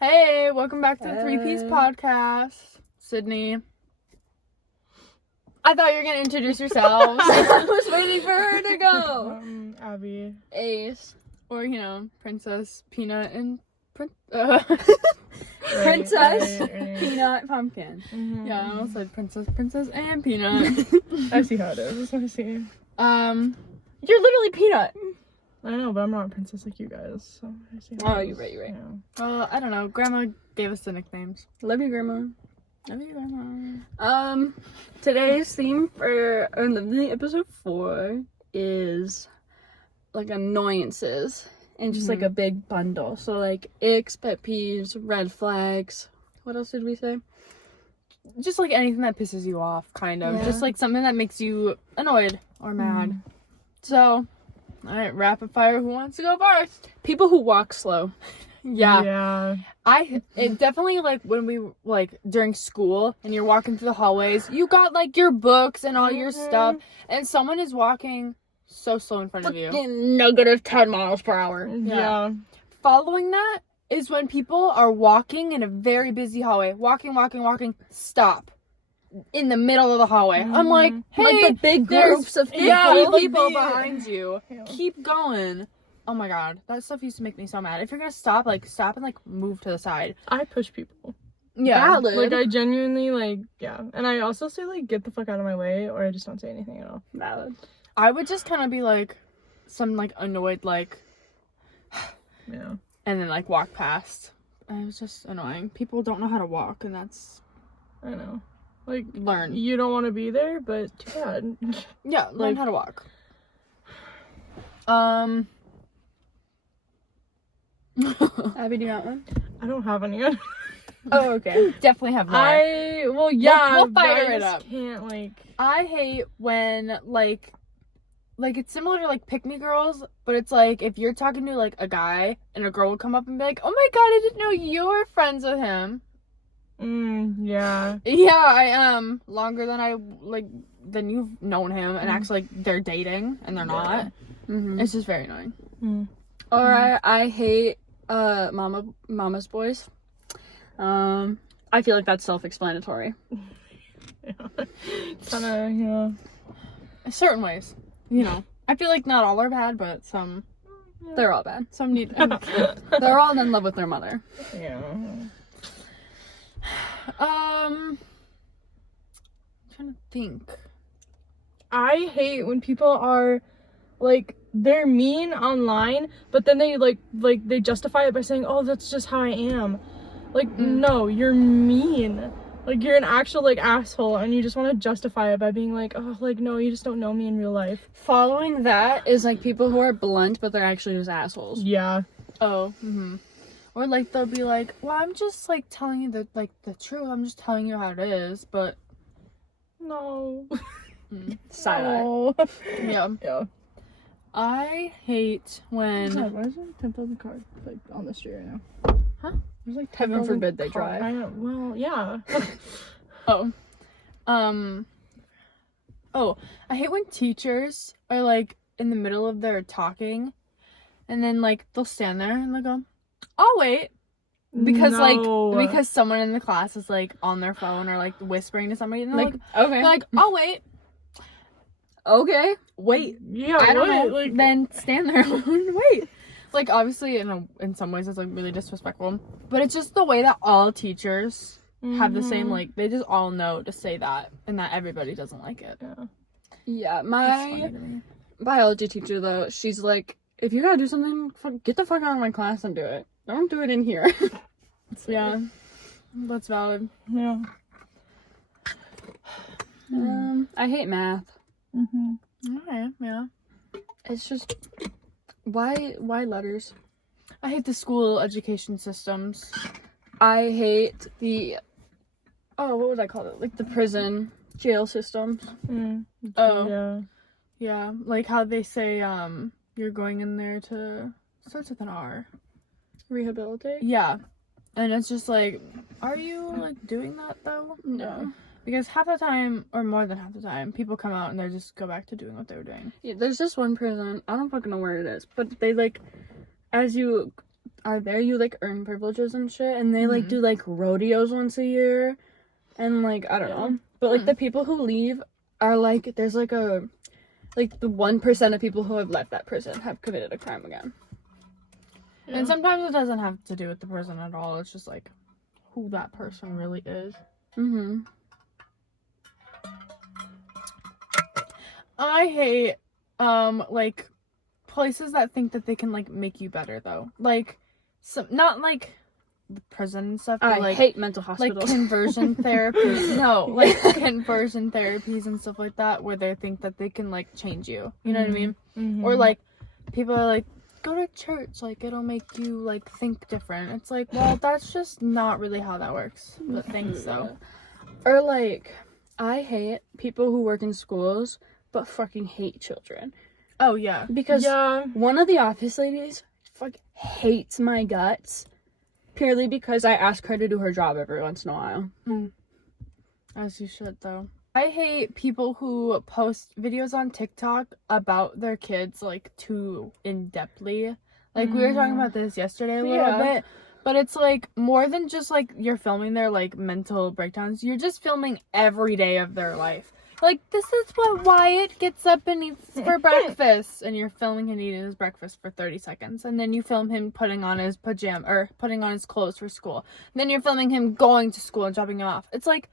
Hey, welcome back to the Three Piece Podcast. Sydney. I thought you were going to introduce yourselves. I was waiting for her to go. Abby. Ace. Or, Princess Peanut and Princess Right. Peanut Pumpkin. Mm-hmm. Yeah, I almost said Princess and Peanut. I see how it is. I see. You're literally Peanut. I know, but I'm not a princess like you guys. So I see Oh, how it you're is. right. I don't know. Grandma gave us the nicknames. Love you, Grandma. Love you, Grandma. Today's theme for episode 4 is like annoyances and just like a big bundle. So like icks, pet peeves, red flags. What else did we say? Just like anything that pisses you off, kind of. Yeah. Just like something that makes you annoyed or mad. So, alright, rapid fire. Who wants to go first? People who walk slow. Yeah. It definitely, like, when we, like, during school, and you're walking through the hallways, you got, like, your books and all your stuff, and someone is walking so slow in front of you. Negative 10 miles per hour. Yeah. Following that is when people are walking in a very busy hallway. Walking, stop. In the middle of the hallway. I'm like, hey, Like the big there's groups of people. people behind you. Yeah. Keep going. Oh my god, that stuff used to make me so mad. If you're gonna stop and like move to the side. I push people. Yeah. Valid. Like, I genuinely, like, yeah. And I also say, like, get the fuck out of my way, or I just don't say anything at all. Valid. I would just kind of be like, some like annoyed, like, Yeah. and then like walk past. And it was just annoying. People don't know how to walk, and that's I know. Like, learn. you don't want to be there, but too bad. Yeah, learn Like- how to walk. Abby, do you want one? I don't have any. Oh, okay. Definitely have more. We'll fire I it just up. Can't, like, I hate when like it's similar to like pick me girls, but it's like if you're talking to like a guy and a girl will come up and be like, "Oh my god, I didn't know you were friends with him." yeah. Yeah, I am longer than you've known him and acts like they're dating and they're not. Mm-hmm. It's just very annoying. Or I hate mama's boys. I feel like that's self-explanatory. Kinda, yeah. In certain ways, I feel like not all are bad, but some They're all bad. need. They're all in love with their mother. Yeah. I'm trying to think. I hate when people are, like, they're mean online, but then they, like they justify it by saying, oh, that's just how I am. Like, no, you're mean. Like, you're an actual, like, asshole, and you just want to justify it by being like, oh, like, no, you just don't know me in real life. Following that is like people who are blunt, but they're actually just assholes. Yeah. Oh, Or like they'll be like, well, I'm just like telling you the truth. I'm just telling you how it is, but No. Side eye. No. yeah. Yeah. I hate when Why is there 10,000 cars, like, on the street right now? Huh? There's, like, Heaven 10,000 forbid they cars. drive. I know. Well, yeah. I hate when teachers are like in the middle of their talking and then like they'll stand there and they'll go, I'll wait. Because No. because someone in the class is like on their phone or like whispering to somebody and they're Like, like, okay. they're like, I'll wait. Okay. Wait. Yeah, I don't what? know. Like, Then stand there and wait. Like, obviously, in some ways, it's, like, really disrespectful. But it's just the way that all teachers have the same, like, they just all know to say that. And that everybody doesn't like it. yeah. Yeah, It's my funny to me. biology teacher, though, she's like, if you gotta do something, get the fuck out of my class and do it. Don't do it in here. Yeah. That's valid. Yeah. I hate math. Okay, yeah. It's just, why letters? I hate the school education systems. I hate what would I call it? Like the prison, jail systems. Oh. Yeah. Yeah. Like how they say, you're going in there to... Starts with an R. Rehabilitate? Yeah. And it's just like, are you, like, doing that, though? No. Because half the time, or more than half the time, people come out and they just go back to doing what they were doing. Yeah, there's this one prison, I don't fucking know where it is, but they like, as you are there, you like earn privileges and shit, and they like do like rodeos once a year, and like I don't know, but like the people who leave are like there's like a like the 1% of people who have left that prison have committed a crime again. And sometimes it doesn't have to do with the person at all. It's just like who that person really is. Mm-hmm. I hate like places that think that they can like make you better though. Like some not like the prison and stuff, but I like hate mental like hospitals. conversion therapy. No, like conversion therapies and stuff like that where they think that they can like change you. You know what I mean? Mhm. Or like people are like go to church, like it'll make you like think different. It's like, well, that's just not really how that works. But thanks though. Or like I hate people who work in schools but fucking hate children. Oh yeah. Because Yeah. one of the office ladies fucking hates my guts purely because I ask her to do her job every once in a while. As you should, though. I hate people who post videos on TikTok about their kids, like, too in-depthly. Like, we were talking about this yesterday a little bit. But it's, like, more than just, like, you're filming their, like, mental breakdowns. You're just filming every day of their life. Like, this is what Wyatt gets up and eats for breakfast. And you're filming him eating his breakfast for 30 seconds. And then you film him putting on his putting on his clothes for school. And then you're filming him going to school and dropping him off. It's like,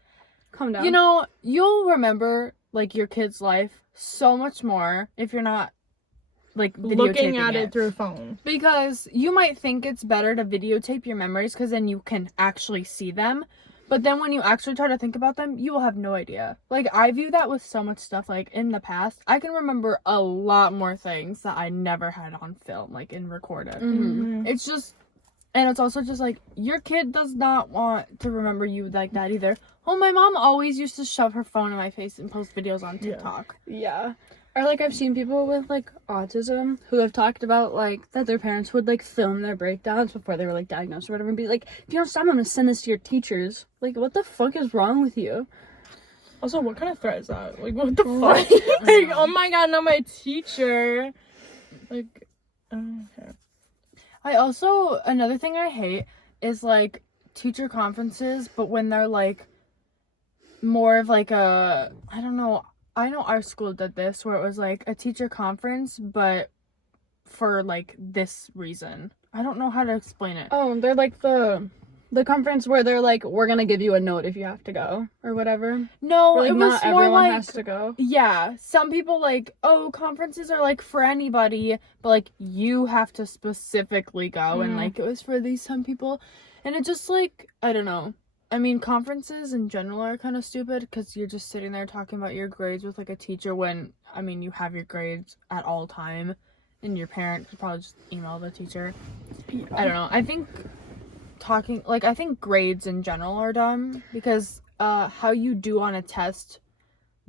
Calm down. you know, you'll remember, like, your kid's life so much more if you're not, like, videotaping Looking at it through a phone. Because you might think it's better to videotape your memories because then you can actually see them. But then when you actually try to think about them, you will have no idea. Like, I view that with so much stuff, like, in the past. I can remember a lot more things that I never had on film, like, in recorded. Mm-hmm. It's just, and it's also just, like, your kid does not want to remember you like that either. Oh, my mom always used to shove her phone in my face and post videos on TikTok. Yeah. Or, like, I've seen people with, like, autism who have talked about, like, that their parents would, like, film their breakdowns before they were, like, diagnosed or whatever and be like, if you don't stop, I'm gonna send this to your teachers. Like, what the fuck is wrong with you? Also, what kind of threat is that? Like, what the fuck? Like, oh my god, not my teacher. Like, okay. I also, another thing I hate is, like, teacher conferences, but when they're, like, more of, like, a, I don't know, I know our school did this, where it was, like, a teacher conference, but for, like, this reason. I don't know how to explain it. Oh, they're, like, the conference where they're like, we're gonna give you a note if you have to go, or whatever. No, Or, like, it was not more everyone like, has to go. yeah, some people, like, oh, conferences are, like, for anybody, but, like, you have to specifically go, and, like, it was for these some people, and it just, like, I don't know. I mean, conferences in general are kind of stupid because you're just sitting there talking about your grades with, like, a teacher when, I mean, you have your grades at all time and your parent could probably just email the teacher. I don't know. I think I think grades in general are dumb because how you do on a test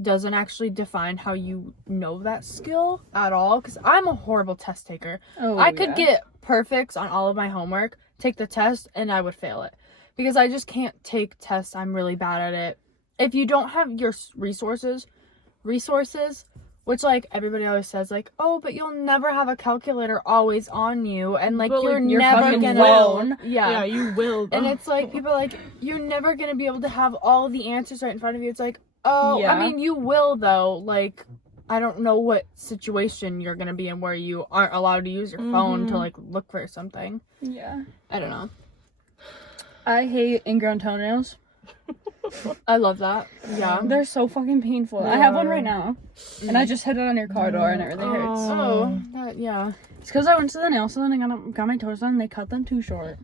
doesn't actually define how you know that skill at all because I'm a horrible test taker. Oh, I could get perfects on all of my homework, take the test, and I would fail it. Because I just can't take tests. I'm really bad at it. If you don't have your resources, which, like, everybody always says, like, oh, but you'll never have a calculator always on you. And, like, But, you're like, you're never fucking gonna... will. Yeah. Yeah, you will. And it's, like, people are like, you're never gonna be able to have all the answers right in front of you. It's like, oh, Yeah. I mean, you will, though. Like, I don't know what situation you're gonna be in where you aren't allowed to use your phone to, like, look for something. Yeah. I don't know. I hate ingrown toenails. I love that. Yeah. They're so fucking painful. I have one right now. And I just hit it on your car door and it really hurts. Oh, yeah. It's because I went to the nail salon and got my toes done and they cut them too short.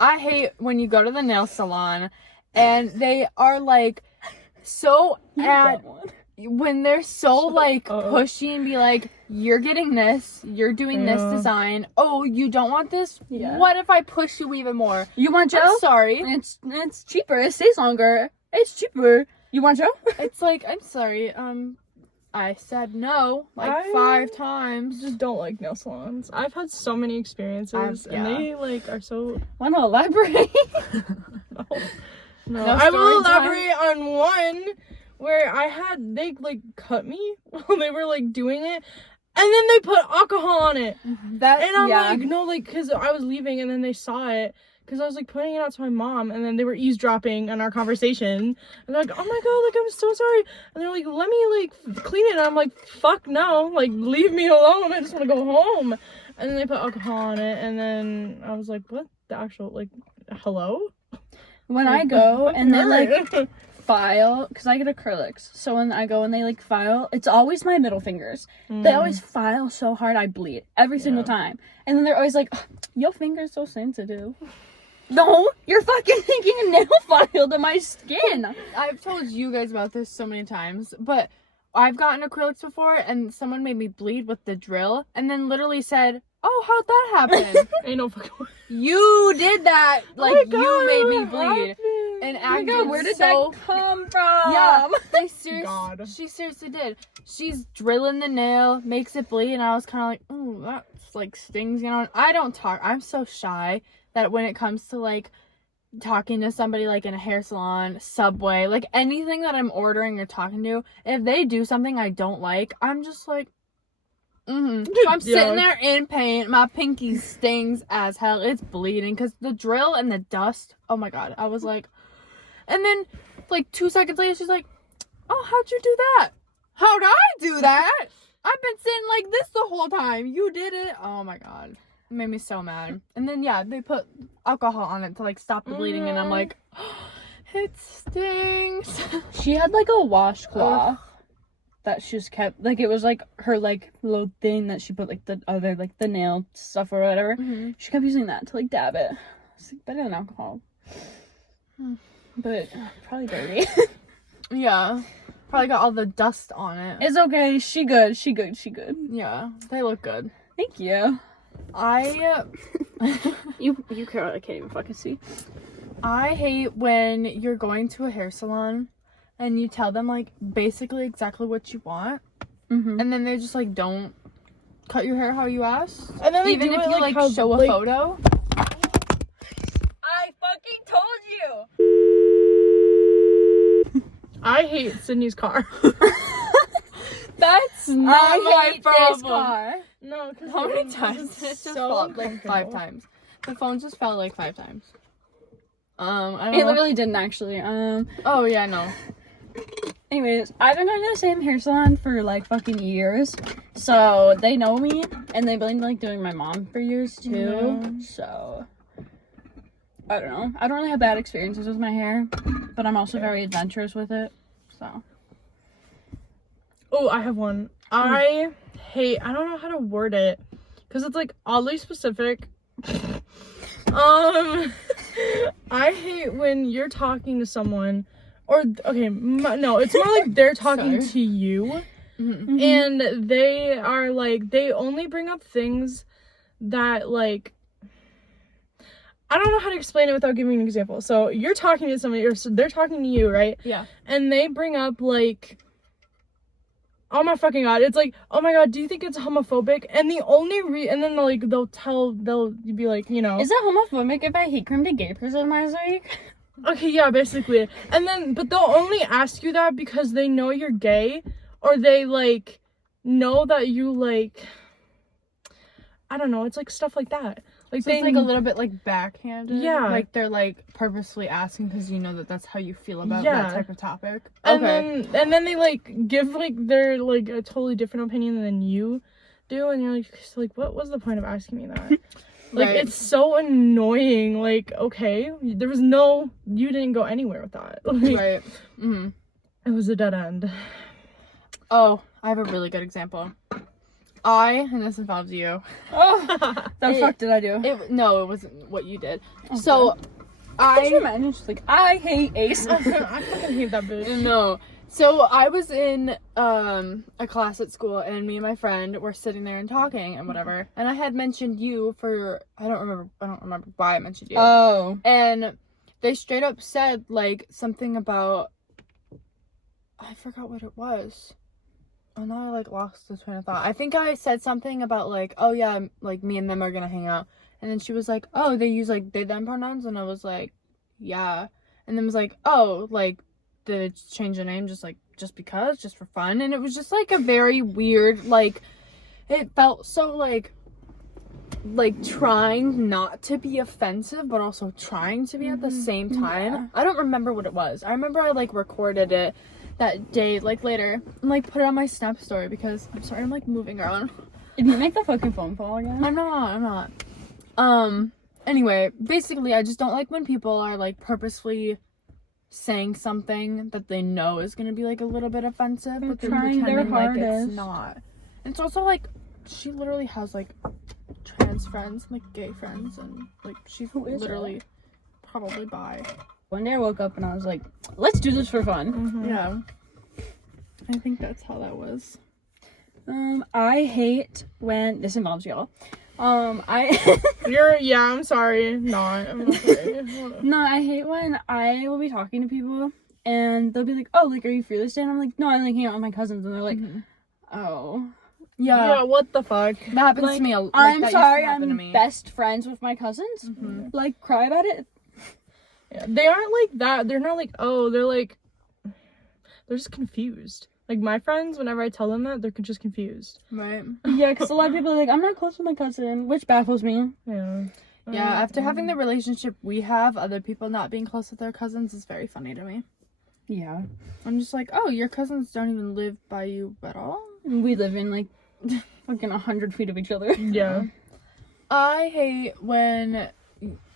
I hate when you go to the nail salon and they are like so when they're so like pushy and be like, you're getting this, you're doing this design. Oh, you don't want this? Yeah. What if I push you even more? You want gel? I'm sorry. It's cheaper. It stays longer. It's cheaper. You want gel? It's like, I'm sorry. I said no like 5 times. Just don't like nail salons. I've had so many experiences, and they like are so. Want to elaborate? No, No I will story time? elaborate on one where they like cut me while they were like doing it, and then they put alcohol on it. That And I'm yeah. like, no, like, because I was leaving and then they saw it. Because I was like pointing it out to my mom and then they were eavesdropping on our conversation. And they're like, oh my god, like, I'm so sorry. And they're like, let me, like, clean it. And I'm like, fuck no. Like, leave me alone. I just want to go home. And then they put alcohol on it. And then I was like, what the actual, like, hello? When I go and they like file, because I get acrylics, so when I go and they like file, it's always my middle fingers. They always file so hard I bleed every single time. And then they're always like, oh, your finger's so sensitive. No, you're fucking taking a nail file to my skin. I've told you guys about this so many times, but I've gotten acrylics before and someone made me bleed with the drill and then literally said, oh, how'd that happen? Ain't no fucking way. You did that. Like, Oh my God, you made me what bleed. happened? And Oh my acted god, where did so... that come from? Yeah, God. she seriously did. She's drilling the nail, makes it bleed, and I was kind of like, oh, that's like stings, you know? I don't talk. I'm so shy that when it comes to like talking to somebody like in a hair salon, Subway, like anything that I'm ordering or talking to, if they do something I don't like, I'm just like, So I'm sitting there in pain. My pinky stings as hell. It's bleeding because the drill and the dust. Oh my god. I was like, and then like 2 seconds later, she's like, oh, how'd you do that? How'd I do that? I've been sitting like this the whole time. You did it. Oh my god. It made me so mad. And then yeah, they put alcohol on it to like stop the bleeding, and I'm like, it stings. She had like a washcloth that she just kept, like it was like her like little thing that she put like the other like the nail stuff or whatever. She kept using that to like dab it. It's like better than alcohol. But probably dirty. Yeah. Probably got all the dust on it. It's okay. She good. Yeah. They look good. Thank you. I You Carol, I can't even fucking see. I hate when you're going to a hair salon and you tell them like basically exactly what you want, and then they just like don't cut your hair how you asked. And then they even do if it, you like, like how, show a like- photo. I fucking told you. I hate Sydney's car. That's not my hate problem. this car. No, because How many times did it just fall? Like 5 times. The phone just fell like 5 times. I don't It know. literally didn't actually. Oh yeah, no. Anyways, I've been going to the same hair salon for like fucking years, so they know me, and they've been like doing my mom for years too. So I don't know. I don't really have bad experiences with my hair, but I'm also very adventurous with it. So Oh, I have one. I don't know how to word it because it's like oddly specific. I hate when you're talking to someone, or okay, no, it's more like they're talking Sorry. to you, and they are like they only bring up things that like I don't know how to explain it without giving an example. So you're talking to somebody, or they're talking to you, right? Yeah. And they bring up like, oh my fucking god, it's like, oh my god, do you think it's homophobic? And the only and then like they'll be like, you know, is it homophobic if I hate creamed a gay person last week? okay, yeah, basically. And then but they'll only ask you that because they know you're gay, or they like know that you like, I don't know, it's like stuff like that. Like So it's like a little bit like backhanded. Yeah. Like they're like purposely asking because you know that that's how you feel about Yeah. that type of topic. And Okay. then they like give like their like a totally different opinion than you do, and you're like what was the point of asking me that? Like Right. it's so annoying. Like, okay, there was you didn't go anywhere with that. Like, Right. Mm-hmm. it was a dead end. Oh, I have a really good example. And this involves you. The fuck did I do? No, it wasn't what you did. Okay. So, Could you imagine? Just like, I hate Ace. I fucking hate that bitch. No. So I was in a class at school, and me and my friend were sitting there and talking and whatever. And I had mentioned you for I don't remember why I mentioned you. Oh. And they straight up said like something about I forgot what it was. Oh, now I like lost the train of thought. I think I said something about like, oh yeah, like me and them are gonna hang out. And then she was like, oh, they use like they them pronouns, and I was like, yeah. And then was like, oh, like did it change the name just because, just for fun? And it was just like a very weird like it felt so like trying not to be offensive but also trying to be at the same time. Yeah. I don't remember what it was. I remember I like recorded it that day like later and like put it on my Snap story because I'm sorry I'm like moving around. Did you make the fucking phone fall again? I'm not. Anyway, basically I just don't like when people are like purposefully saying something that they know is gonna be like a little bit offensive, but they're trying their pretending like hardest. it's not. And it's also like she literally has like trans friends, like gay friends, and like she's is literally probably bi. One day I woke up and I was like, let's do this for fun. Yeah, I think that's how that was. I hate when this involves y'all. I'm sorry. Not. I'm okay. No, I hate when I will be talking to people and they'll be like, oh, like, are you free this day? And I'm like, no, I like hang out with my cousins. And they're like, oh. Yeah, what the fuck? That happens Like, to me. Like, I'm that sorry, used to happen to I'm me. best friends with my cousins. Like, cry about it. Yeah, they aren't like that. They're not like, oh, they're just confused. Like my friends, whenever I tell them that, they're just confused. Right. Yeah, because a lot of people are like, I'm not close with my cousin, which baffles me. Yeah. Yeah, after having the relationship we have, other people not being close with their cousins is very funny to me. Yeah. I'm just like, oh, your cousins don't even live by you at all? We live in, like, fucking 100 feet of each other. Yeah. I hate when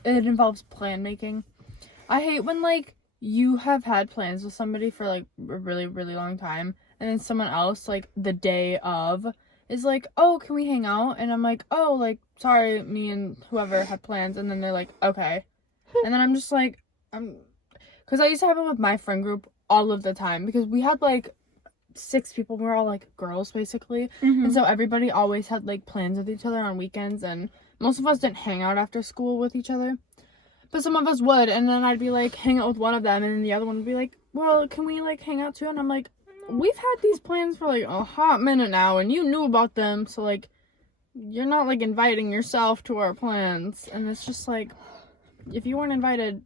it involves plan making. I hate when, like, you have had plans with somebody for, like, a really, really long time, and then someone else, like, the day of, is like, oh, can we hang out? And I'm like, oh, like, sorry, me and whoever had plans, and then they're like, okay. And then I'm just like, because I used to have it with my friend group all of the time, because we had, like, 6 people, we were all, like, girls, basically, and so everybody always had, like, plans with each other on weekends, and most of us didn't hang out after school with each other. But some of us would, and then I'd be like, hang out with one of them, and then the other one would be like, well, can we, like, hang out too? And I'm like, we've had these plans for, like, a hot minute now, and you knew about them, so, like, you're not, like, inviting yourself to our plans. And it's just, like, if you weren't invited,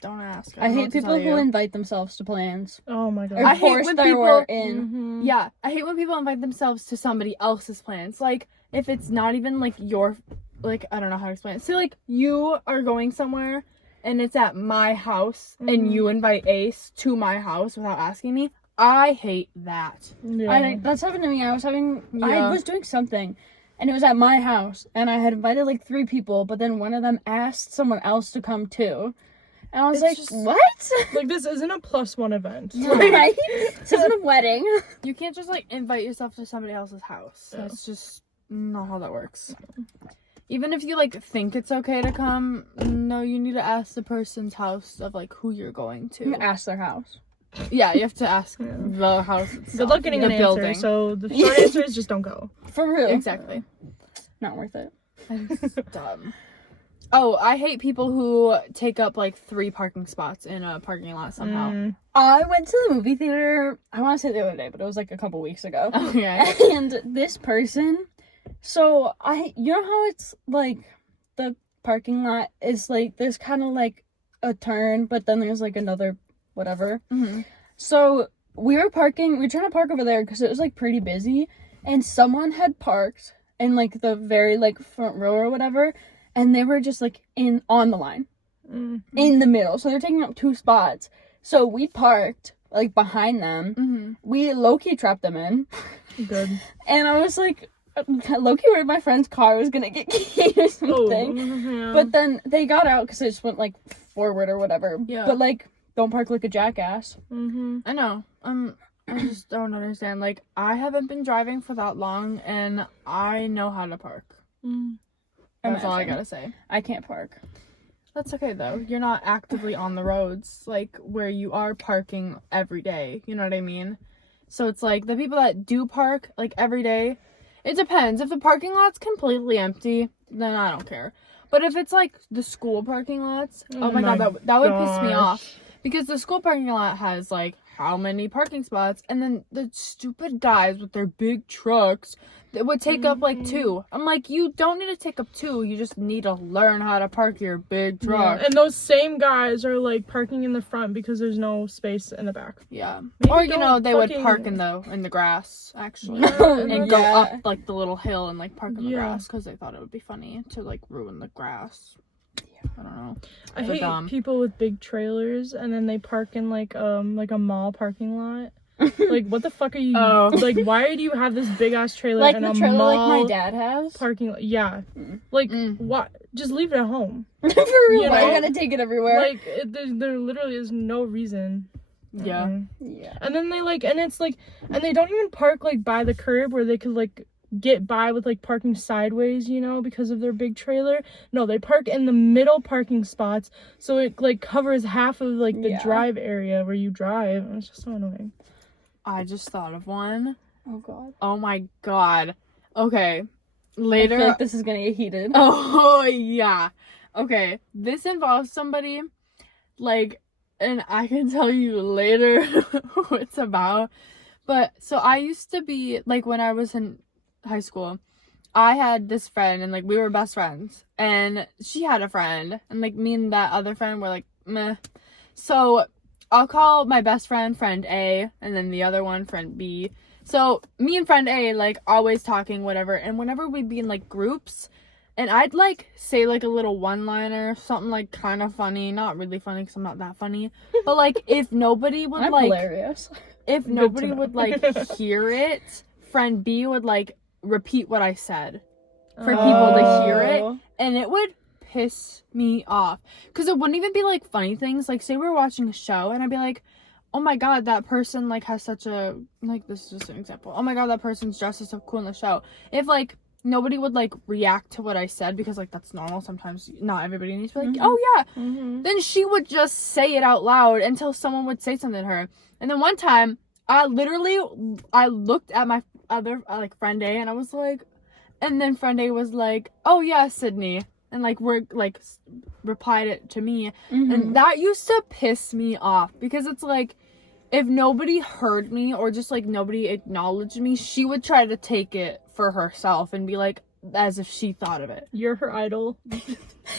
don't ask. I hate people who invite themselves to plans. Oh my god. Or I hate force when their people- way in. Yeah, I hate when people invite themselves to somebody else's plans. Like, if it's not even, like, your, like, I don't know how to explain it. Say, like, you are going somewhere, and it's at my house, and you invite Ace to my house without asking me. I hate that. Yeah. That's happened to me. I Yeah. was doing something, and it was at my house, and I had invited, like, 3 people, but then one of them asked someone else to come too. And I was It's like, just- what? Like, this isn't a +1 event. Right? This isn't a wedding. You can't just, like, invite yourself to somebody else's house. Yeah. That's just not how that works. Even if you, like, think it's okay to come, no, you need to ask the person's house of, like, who you're going to. Ask their house. Yeah, you have to ask the house itself. Good luck getting the an building. answer. So the short answer is just don't go. For real. Exactly. Not worth it. It's dumb. Oh, I hate people who take up, like, 3 parking spots in a parking lot somehow. I went to the movie theater, I want to say the other day, but it was like a couple weeks ago. Okay. And this person, so you know how it's like the parking lot is like, there's kind of like a turn, but then there's like another whatever. Mm-hmm. So we were trying to park over there because it was like pretty busy, and someone had parked in like the very like front row or whatever, and they were just like on the line. In the middle, so they're taking up 2 spots. So we parked like behind them. Mm-hmm. We low-key trapped them in, Good. and I was like, low-key worried my friend's car was gonna get keyed or something. yeah. But then they got out because they just went like forward or whatever. Yeah. But like, don't park like a jackass. I know. I just don't understand. Like, I haven't been driving for that long, and I know how to park. That's all I Imagine. gotta say. I can't park. That's okay, though. You're not actively on the roads, like, where you are parking every day. You know what I mean? So it's like, the people that do park, like, every day, it depends. If the parking lot's completely empty, then I don't care. But if it's, like, the school parking lots, oh my god, that would piss me gosh. off. Because the school parking lot has, like, how many parking spots? And then the stupid guys with their big trucks that would take up, like, 2. I'm like, you don't need to take up 2. You just need to learn how to park your big truck. And those same guys are like parking in the front because there's no space in the back. Yeah. Maybe Or, you know, don't they would fucking- park in the grass, actually. Yeah, And go up, like, the little hill and, like, park in the Yeah. grass because they thought it would be funny to, like, ruin the grass. I don't know. I They're hate dumb. people with big trailers and then they park in like a mall parking lot. Like, what the fuck are you? Oh. Like, why do you have this big ass trailer Like in the a trailer mall like my dad has. parking lot? Yeah. Like, Mm. what? Just leave it at home. For real, You why know? you gotta take it everywhere? Like, there literally is no reason. Yeah. Mm. yeah. And then they like, and it's like, and they don't even park like by the curb where they could like get by with like parking sideways, you know, because of their big trailer. No, they park in the middle parking spots, so it like covers half of like the Yeah. drive area where you drive. And it's just so annoying. I just thought of one. Oh god. Oh my god. Okay. I Later. feel like this is gonna get heated. Oh, yeah. Okay. This involves somebody, like, and I can tell you later who it's about. But, so I used to be, like, when I was in high school, I had this friend, and, like, we were best friends. And she had a friend, and, like, me and that other friend were, like, meh. So, I'll call my best friend, friend A, and then the other one, friend B. So, me and friend A, like, always talking, whatever, and whenever we'd be in, like, groups, and I'd, like, say, like, a little one-liner, something, like, kind of funny, not really funny, because I'm not that funny, but, like, if nobody would, I'm like, hilarious. if Good to nobody know. would, like, hear it, friend B would, like, repeat what I said for people to hear it, Oh. and it would piss me off, because it wouldn't even be, like, funny things, like, say we were watching a show, and I'd be like, oh my god, that person, like, has such a, like, this is just an example, oh my god, that person's dress is so cool in the show. If, like, nobody would, like, react to what I said, because, like, that's normal, sometimes not everybody needs to be like, Mhm. oh yeah, Mm-hmm. then she would just say it out loud until someone would say something to her. And then one time, I looked at my other, like, friend A, and I was like, and then friend A was like, oh yeah, Sydney, and, like, replied it to me. Mhm. And that used to piss me off, because it's like, if nobody heard me or just, like, nobody acknowledged me, she would try to take it for herself and be like, as if she thought of it. You're her idol.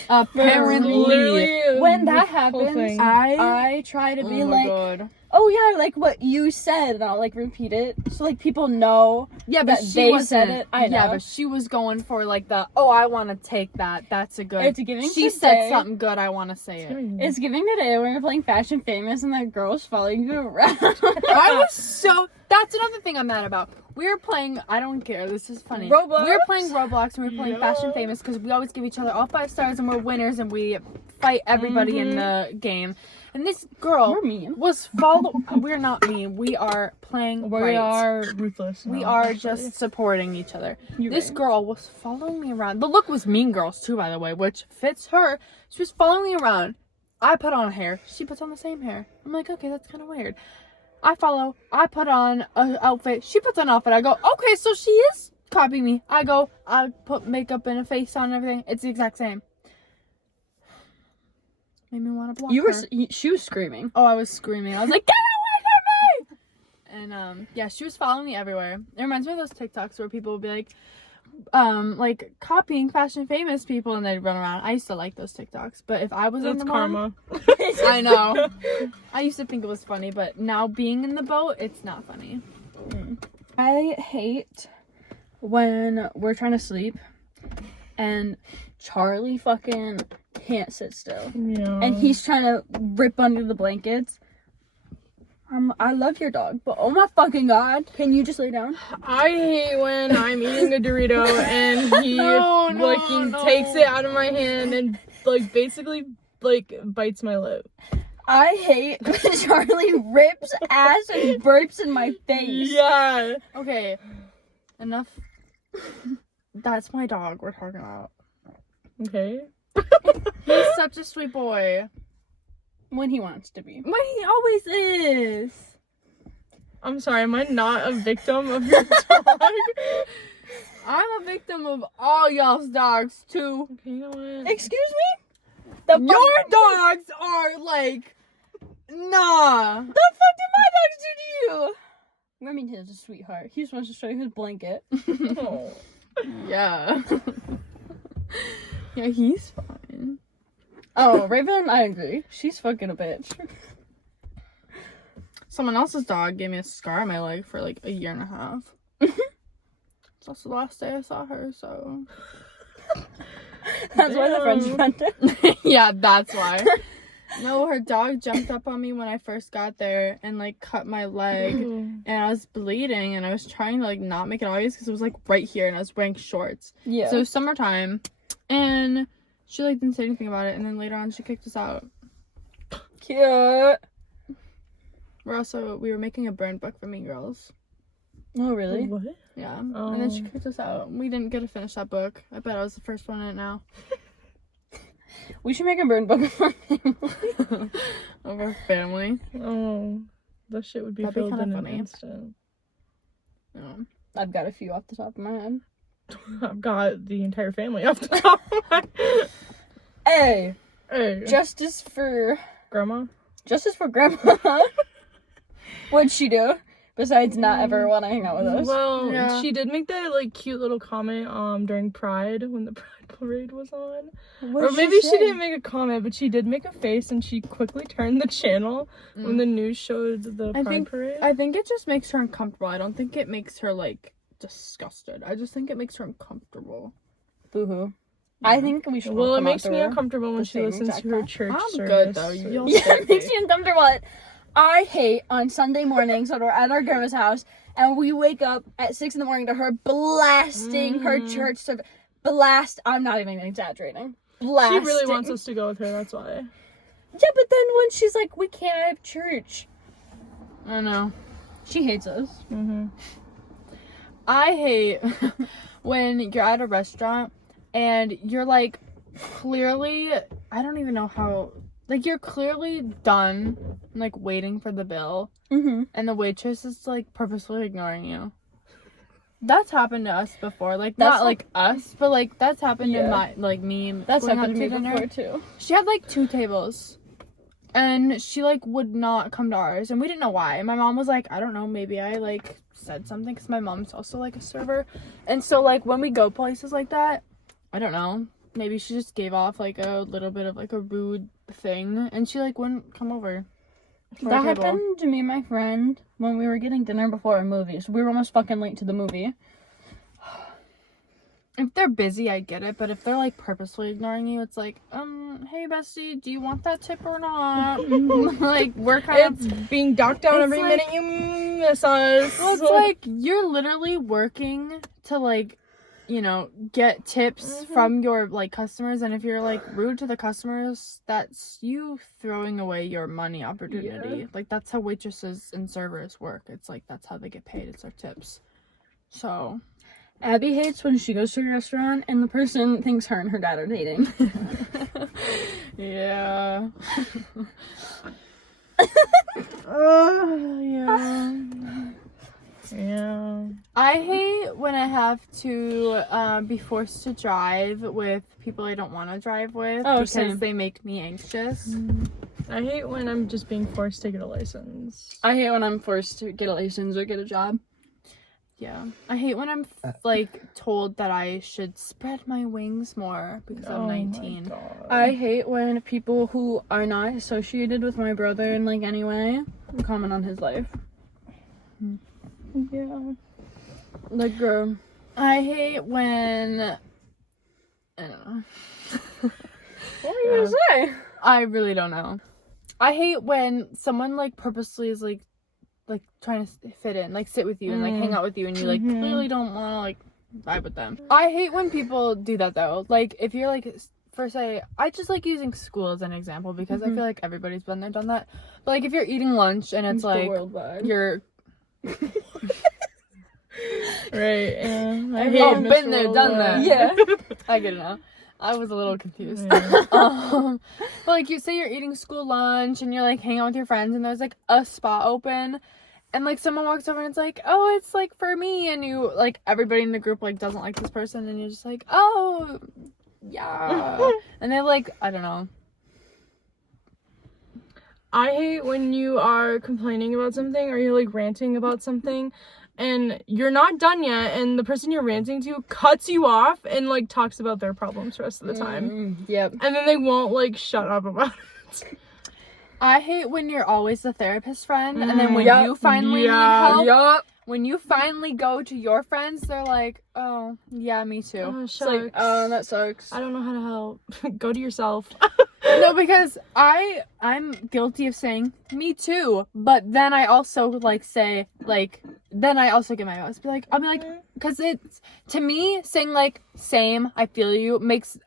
Apparently. Literally, When that this whole happens, thing. I try to be Oh my like, god. oh yeah, like what you said, and I'll like repeat it, so like people know. Yeah, but that she they wasn't. said it, I Yeah, know. but she was going for, like, the, oh, I want to take that. That's a good. It's giving She today. said something good. I want to say it. It's giving today when you're playing Fashion Famous and that girl's following you around. I was so. That's another thing I'm mad about. We were playing. I don't care. This is funny. Roblox? We were playing Roblox and we were playing Yeah. Fashion Famous because we always give each other all 5 stars and we're winners and we fight everybody in the game. And this girl We're mean. was We're not mean. We are playing. We right. are ruthless. We now, are actually. just supporting each other. You're This right. girl was following me around. The look was Mean Girls too, by the way, which fits her. She was following me around. I put on hair. She puts on the same hair. I'm like, okay, that's kind of weird. I follow. I put on an outfit. She puts on an outfit. I go, okay, so she is copying me. I put makeup and a face on and everything. It's the exact same. Made me want to block You were. her. She was screaming. Oh, I was screaming. I was like, get away from me! And, yeah, she was following me everywhere. It reminds me of those TikToks where people would be like, copying Fashion Famous people and they'd run around. I used to like those TikToks, but if I was in That's the one, karma. I know. I used to think it was funny, but now being in the boat, it's not funny. I hate when we're trying to sleep and Charlie fucking can't sit still. Yeah. And he's trying to rip under the blankets. I love your dog, but oh my fucking god, can you just lay down? I hate when I'm eating a Dorito and he No, no, fucking no. takes it out of my hand and like basically like bites my lip. I hate when Charlie rips ass and burps in my face. Yeah. Okay, enough. That's my dog we're talking about. Okay. He's such a sweet boy. When he wants to be. But he always is. I'm sorry, am I not a victim of your dog? I'm a victim of all y'all's dogs, too. Okay, you know what? Excuse me? The Your dogs are, like, Nah. The fuck did my dogs do to you? Remington's a sweetheart. He just wants to show you his blanket. Oh. Yeah. Yeah, he's fine. Oh, Raven, I agree. She's fucking a bitch. Someone else's dog gave me a scar on my leg for like a year and a half. It's also the last day I saw her, so. That's why the friends rented. Yeah, that's why. No, her dog jumped up on me when I first got there and like cut my leg, and I was bleeding, and I was trying to like not make it obvious because it was like right here, and I was wearing shorts. Yeah. So it was summertime, and she like didn't say anything about it, and then later on she kicked us out. Cute. We were making a burn book for Mean Girls. Oh, really? What? Yeah. And then she kicked us out. We didn't get to finish that book. I bet I was the first one in it now. We should make a burn book of our family. Of our family. Oh, that shit would be That'd be filled kinda in funny. an instant. Yeah. I've got a few off the top of my head. I've got the entire family off the top of my Hey, Hey, justice for Grandma? Grandma. What'd she do? Besides not ever want to hang out with us. Well, Yeah. she did make that like cute little comment during Pride when the Pride parade was on. What Or did maybe she say? didn't make a comment, but she did make a face and she quickly turned the channel when the news showed the Pride parade. I think it just makes her uncomfortable. I don't think it makes her like disgusted. I just think it makes her uncomfortable. Boo-hoo. I think we should Well, all it come makes out me to her. uncomfortable when the she same listens exact to her time. church I'm service. good, though. You'll Yeah, it makes me uncomfortable. I hate on Sunday mornings when we're at our grandma's house and we wake up at 6 a.m. to her blasting her church service. I'm not even exaggerating. Blasting. She really wants us to go with her, that's why. Yeah, but then when she's like, we can't have church, I know. she hates us. Mm-hmm. I hate when you're at a restaurant and you're like clearly, I don't even know how, like you're clearly done, like waiting for the bill, Mm-hmm. and the waitress is like purposefully ignoring you. That's happened to us before. Like That's not like us, but like that's happened to Yeah. my like me. That's going happened to out me dinner. before, too. She had like 2 tables. And she like would not come to ours, and we didn't know why. And my mom was like, I don't know, maybe I like said something, because my mom's also like a server. And so like when we go places like that, I don't know, maybe she just gave off like a little bit of like a rude thing, and she like wouldn't come over to our That table. happened to me and my friend when we were getting dinner before a movie. So we were almost fucking late to the movie. If they're busy, I get it, but if they're like purposely ignoring you, it's like, hey bestie, do you want that tip or not? Like we're kind of, It's being docked down It's every like- minute you miss us. well, it's like you're literally working to like, you know, get tips from your like customers, and if you're like rude to the customers, that's you throwing away your money opportunity. Yeah. Like that's how waitresses and servers work. It's like that's how they get paid. It's their tips. So Abby hates when she goes to a restaurant and the person thinks her and her dad are dating. yeah. Yeah. Yeah. I hate when I have to be forced to drive with people I don't want to drive with Oh, because same. they make me anxious. I hate when I'm just being forced to get a license. I hate when I'm forced to get a license or get a job. Yeah. I hate when I'm like told that I should spread my wings more because I'm 19. My God. I hate when people who are not associated with my brother in like any way comment on his life. Yeah. Like, girl. I hate when I don't know. What were you gonna say? I really don't know. I hate when someone like purposely is like trying to fit in, like sit with you and like hang out with you, and you like clearly don't want to like vibe with them. I hate when people do that though. Like if you're like for say, I just like using school as an example because I feel like everybody's been there, done that. But like if you're eating lunch and it's like you're Right. Yeah. I I've hate all Mr. been there, done that. Yeah. I get it now. I was a little confused. Yeah. But like you say you're eating school lunch and you're like hanging out with your friends and there's like a spot open and like someone walks over and it's like, oh, it's like for me, and you like everybody in the group like doesn't like this person and you're just like, oh yeah. And they're like, I don't know. I hate when you are complaining about something or you're like ranting about something and you're not done yet and the person you're ranting to cuts you off and like talks about their problems the rest of the time. Yep. And then they won't like shut up about it. I hate when you're always the therapist friend, and then when Yup. you finally need Yeah. help, Yup. when you finally go to your friends, they're like, "Oh, yeah, me too." Oh, It's like, shucks. that sucks. I don't know how to help. Go to yourself. No, because I'm guilty of saying me too, but then I also like say like then I also get my voice be like I'll be like because it's to me saying like same I feel you makes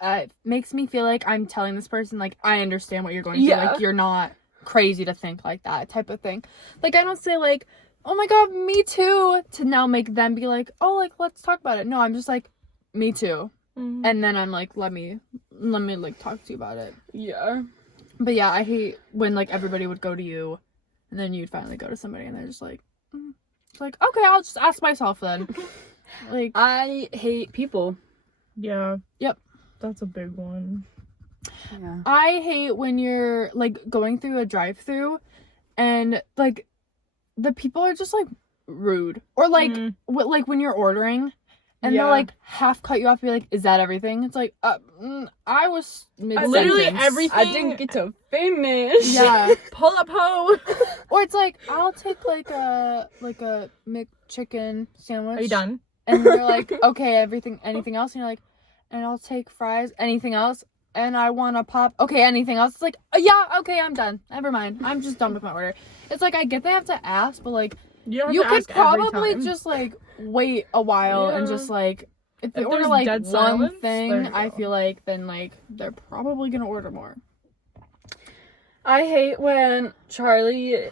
me feel like I'm telling this person like I understand what you're going through, Yeah. like you're not crazy to think like that type of thing. Like I don't say like oh my god me too to now make them be like oh like let's talk about it. No, I'm just like me too. Mhm. And then I'm like, let me like talk to you about it. Yeah. But yeah, I hate when like everybody would go to you, and then you'd finally go to somebody, and they're just like, it's like okay, I'll just ask myself then. Like I hate people. Yeah. Yep. That's a big one. Yeah. I hate when you're like going through a drive-through, and like the people are just like rude, or like Mhm. like when you're ordering. And Yeah. they'll like half cut you off and be like, is that everything? It's like, I was mid-sentence. Literally everything. I didn't get to finish. Yeah. Pull up ho. Or it's like, I'll take like a McChicken sandwich. Are you done? And they're like, okay, anything else? And you're like, and I'll take fries, anything else? And I want a pop. Okay, anything else? It's like, yeah, okay, I'm done. Never mind. I'm just done with my order. It's like, I get they have to ask, but like, You don't have you to could ask every probably time. just like wait a while and Yeah. just like if they If order there's like dead one silence, there thing, you I go. feel like then like they're probably gonna order more. I hate when Charlie.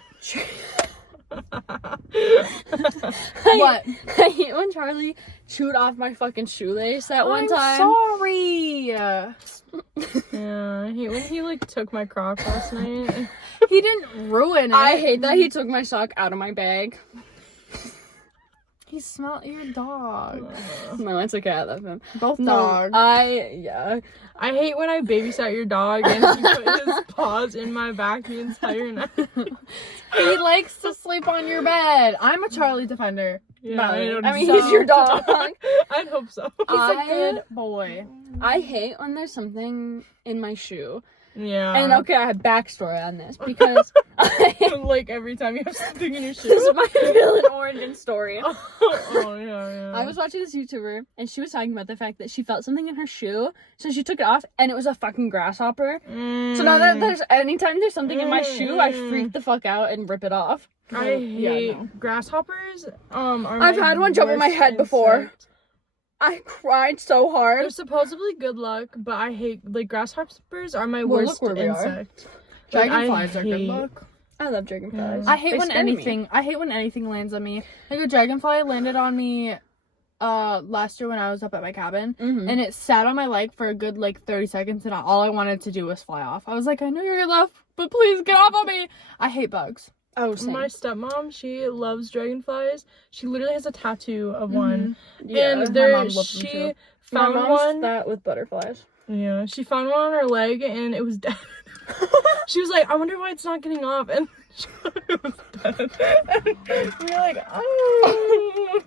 What? I hate when Charlie chewed off my fucking shoelace that one I'm time. sorry. Yeah, I hate when he like took my Croc last night. He didn't ruin it. I hate that he took my sock out of my bag. He smelled your dog. No, it's okay. I love him. Both No, dogs. I I hate when I babysat your dog and he put his paws in my back the entire night. He likes to sleep on your bed. I'm a Charlie defender. Yeah, I mean, So- he's your dog. I'd hope so. He's a I- good boy. I hate when there's something in my shoe. Yeah. And okay, I have backstory on this because like every time you have something in your this shoe. is my villain origin story. Oh yeah. I was watching this YouTuber and she was talking about the fact that she felt something in her shoe, so she took it off and it was a fucking grasshopper. So now that there's anytime there's something in my shoe, I freak the fuck out and rip it off. I hate grasshoppers. Are I've my had one jump on my worst head before. insect. I cried so hard. They're supposedly good luck, but I hate like grasshoppers are my Well, worst look where we are. insect. Like, I Dragonflies are good hate- luck. I love dragonflies. I hate They when scare me. anything lands on me. Like a dragonfly landed on me last year when I was up at my cabin. Mhm. And it sat on my leg for a good like 30 seconds and all I wanted to do was fly off. I was like, I know you're good love, but please get off of me. I hate bugs. Oh, same. My stepmom, she loves dragonflies. She literally has a tattoo of one. Yeah, And my there mom loves them she too. my found mom's one. that with butterflies. Yeah, she found one on her leg and it was dead. She was like, I wonder why it's not getting off, and it was dead. And we were like, oh,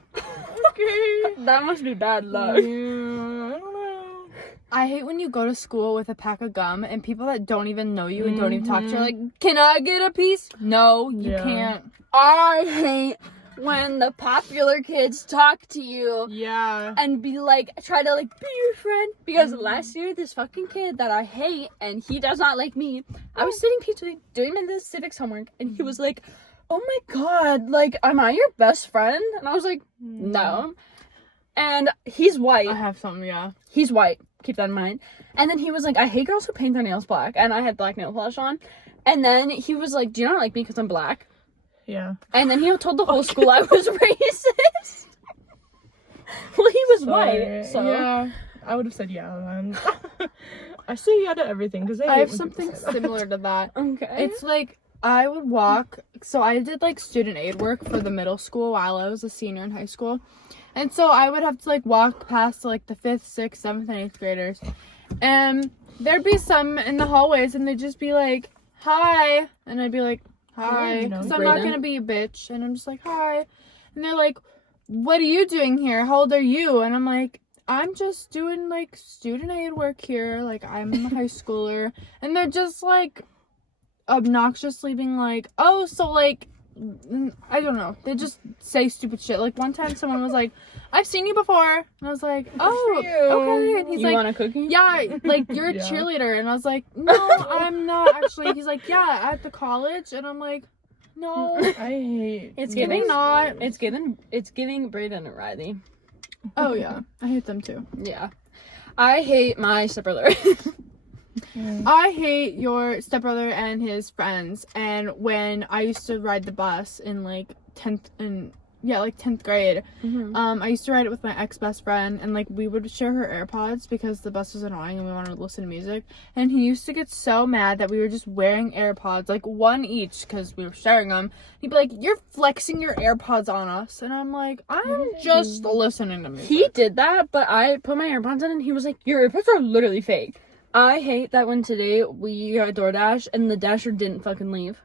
okay. That must be bad Yeah, luck. I don't know. I hate when you go to school with a pack of gum and people that don't even know you and don't even talk to you are like, Mm-hmm. can I get a piece? No, you Yeah. can't. I hate when the popular kids talk to you Yeah. and be like, try to like be your friend. Because last year, this fucking kid that I hate and he does not like me, I was sitting peacefully doing the civics homework and he was like, oh my god, like, am I your best friend? And I was like, no. And he's white. I have some, yeah. He's white. Keep that in mind. And then he was like, I hate girls who paint their nails black. And I had black nail polish on. And then he was like, do you not like me because I'm black? Yeah. And then he told the whole school I was racist. Well, he was white, so. Yeah. I would have said yeah then. I say yeah to everything because I have something similar to that. Okay. It's like I would walk. So I did like student aid work for the middle school while I was a senior in high school. And so I would have to like walk past like the 5th, 6th, 7th, and 8th graders. And there'd be some in the hallways and they'd just be like, hi. And I'd be like, hi. you know, Because I'm not Brayden. going to be a bitch. And I'm just like, hi. And they're like, what are you doing here? How old are you? And I'm like, I'm just doing like student aid work here. Like, I'm a high schooler. And they're just like obnoxiously being like, oh, so like, I don't know. They just say stupid shit. Like, one time someone was like, I've seen you before. And I was like, oh, for you. okay. And he's You like, want a cookie? yeah, like, you're a Yeah. cheerleader. And I was like, no, I'm not actually. He's like, yeah, at the college. And I'm like, no, I hate. It's maybe giving. not. It's giving Brayden and Riley. Oh, yeah. I hate them too. Yeah. I hate my stepbrother. I hate your stepbrother and his friends. And when I used to ride the bus in like 10th grade, I used to ride it with my ex-best friend, and like we would share her AirPods because the bus was annoying and we wanted to listen to music. And he used to get so mad that we were just wearing AirPods, like one each, because we were sharing them. He'd be like, you're flexing your AirPods on us. And I'm like, I'm just listening to music. He did that, but I put my AirPods in and he was like, your AirPods are literally fake. I hate that when today we got DoorDash and the Dasher didn't fucking leave.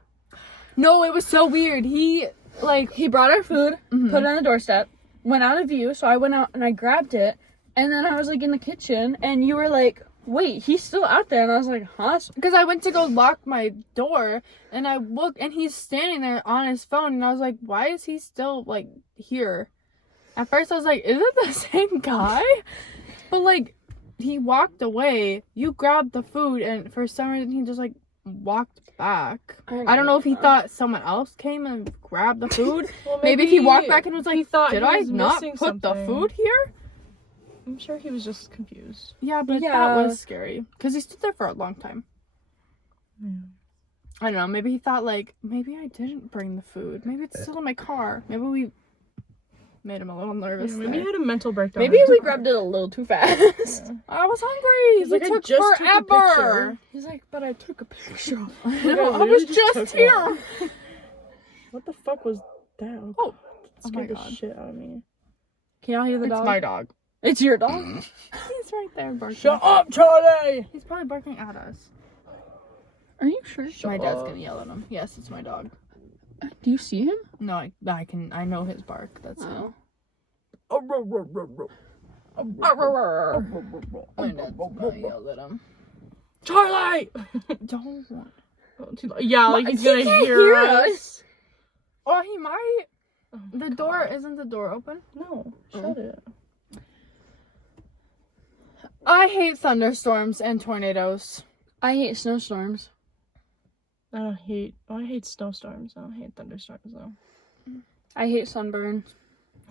No, it was so weird. He brought our food, Mhm. put it on the doorstep, went out of view, so I went out and I grabbed it, and then I was like in the kitchen, and you were like, wait, he's still out there, and I was like, huh? because I went to go lock my door, and I looked, and he's standing there on his phone, and I was like, why is he still, like, here? At first, I was like, is it the same guy? But, like, he walked away, you grabbed the food, and for some reason, he just, like, walked back. I don't know if he thought someone else came and grabbed the food. Well, Maybe he walked back and was he like, thought did he I was not missing put the something. food here? I'm sure he was just confused. Yeah, but Yeah. that was scary. Because he stood there for a long time. I don't know, maybe he thought, like, maybe I didn't bring the food. Maybe it's still in my car. Maybe we made him a little nervous. Maybe there. he had a mental breakdown. Maybe we grabbed it a little too fast. Yeah. I was hungry. He's like, it I took just took a forever. picture. He's like, but I took a picture. I Like, know, I literally was just took here. one. What the fuck was that? Oh, It oh my scared the God. shit out of me. Can y'all hear the It's dog? my dog. It's your dog? He's right there barking. Shut up, Charlie! He's probably barking at us. Are you sure? My dad's gonna yell at him. Yes, it's my dog. Do you see him? No, I know his bark. That's it. My dad's gonna yell at him. Charlie! Don't. Yeah, like he's gonna can't hear us. Oh, he might. Oh, The door, isn't the door open? No, shut it. I hate thunderstorms and tornadoes. I hate snowstorms. I hate snowstorms. I don't hate thunderstorms though. I hate sunburn.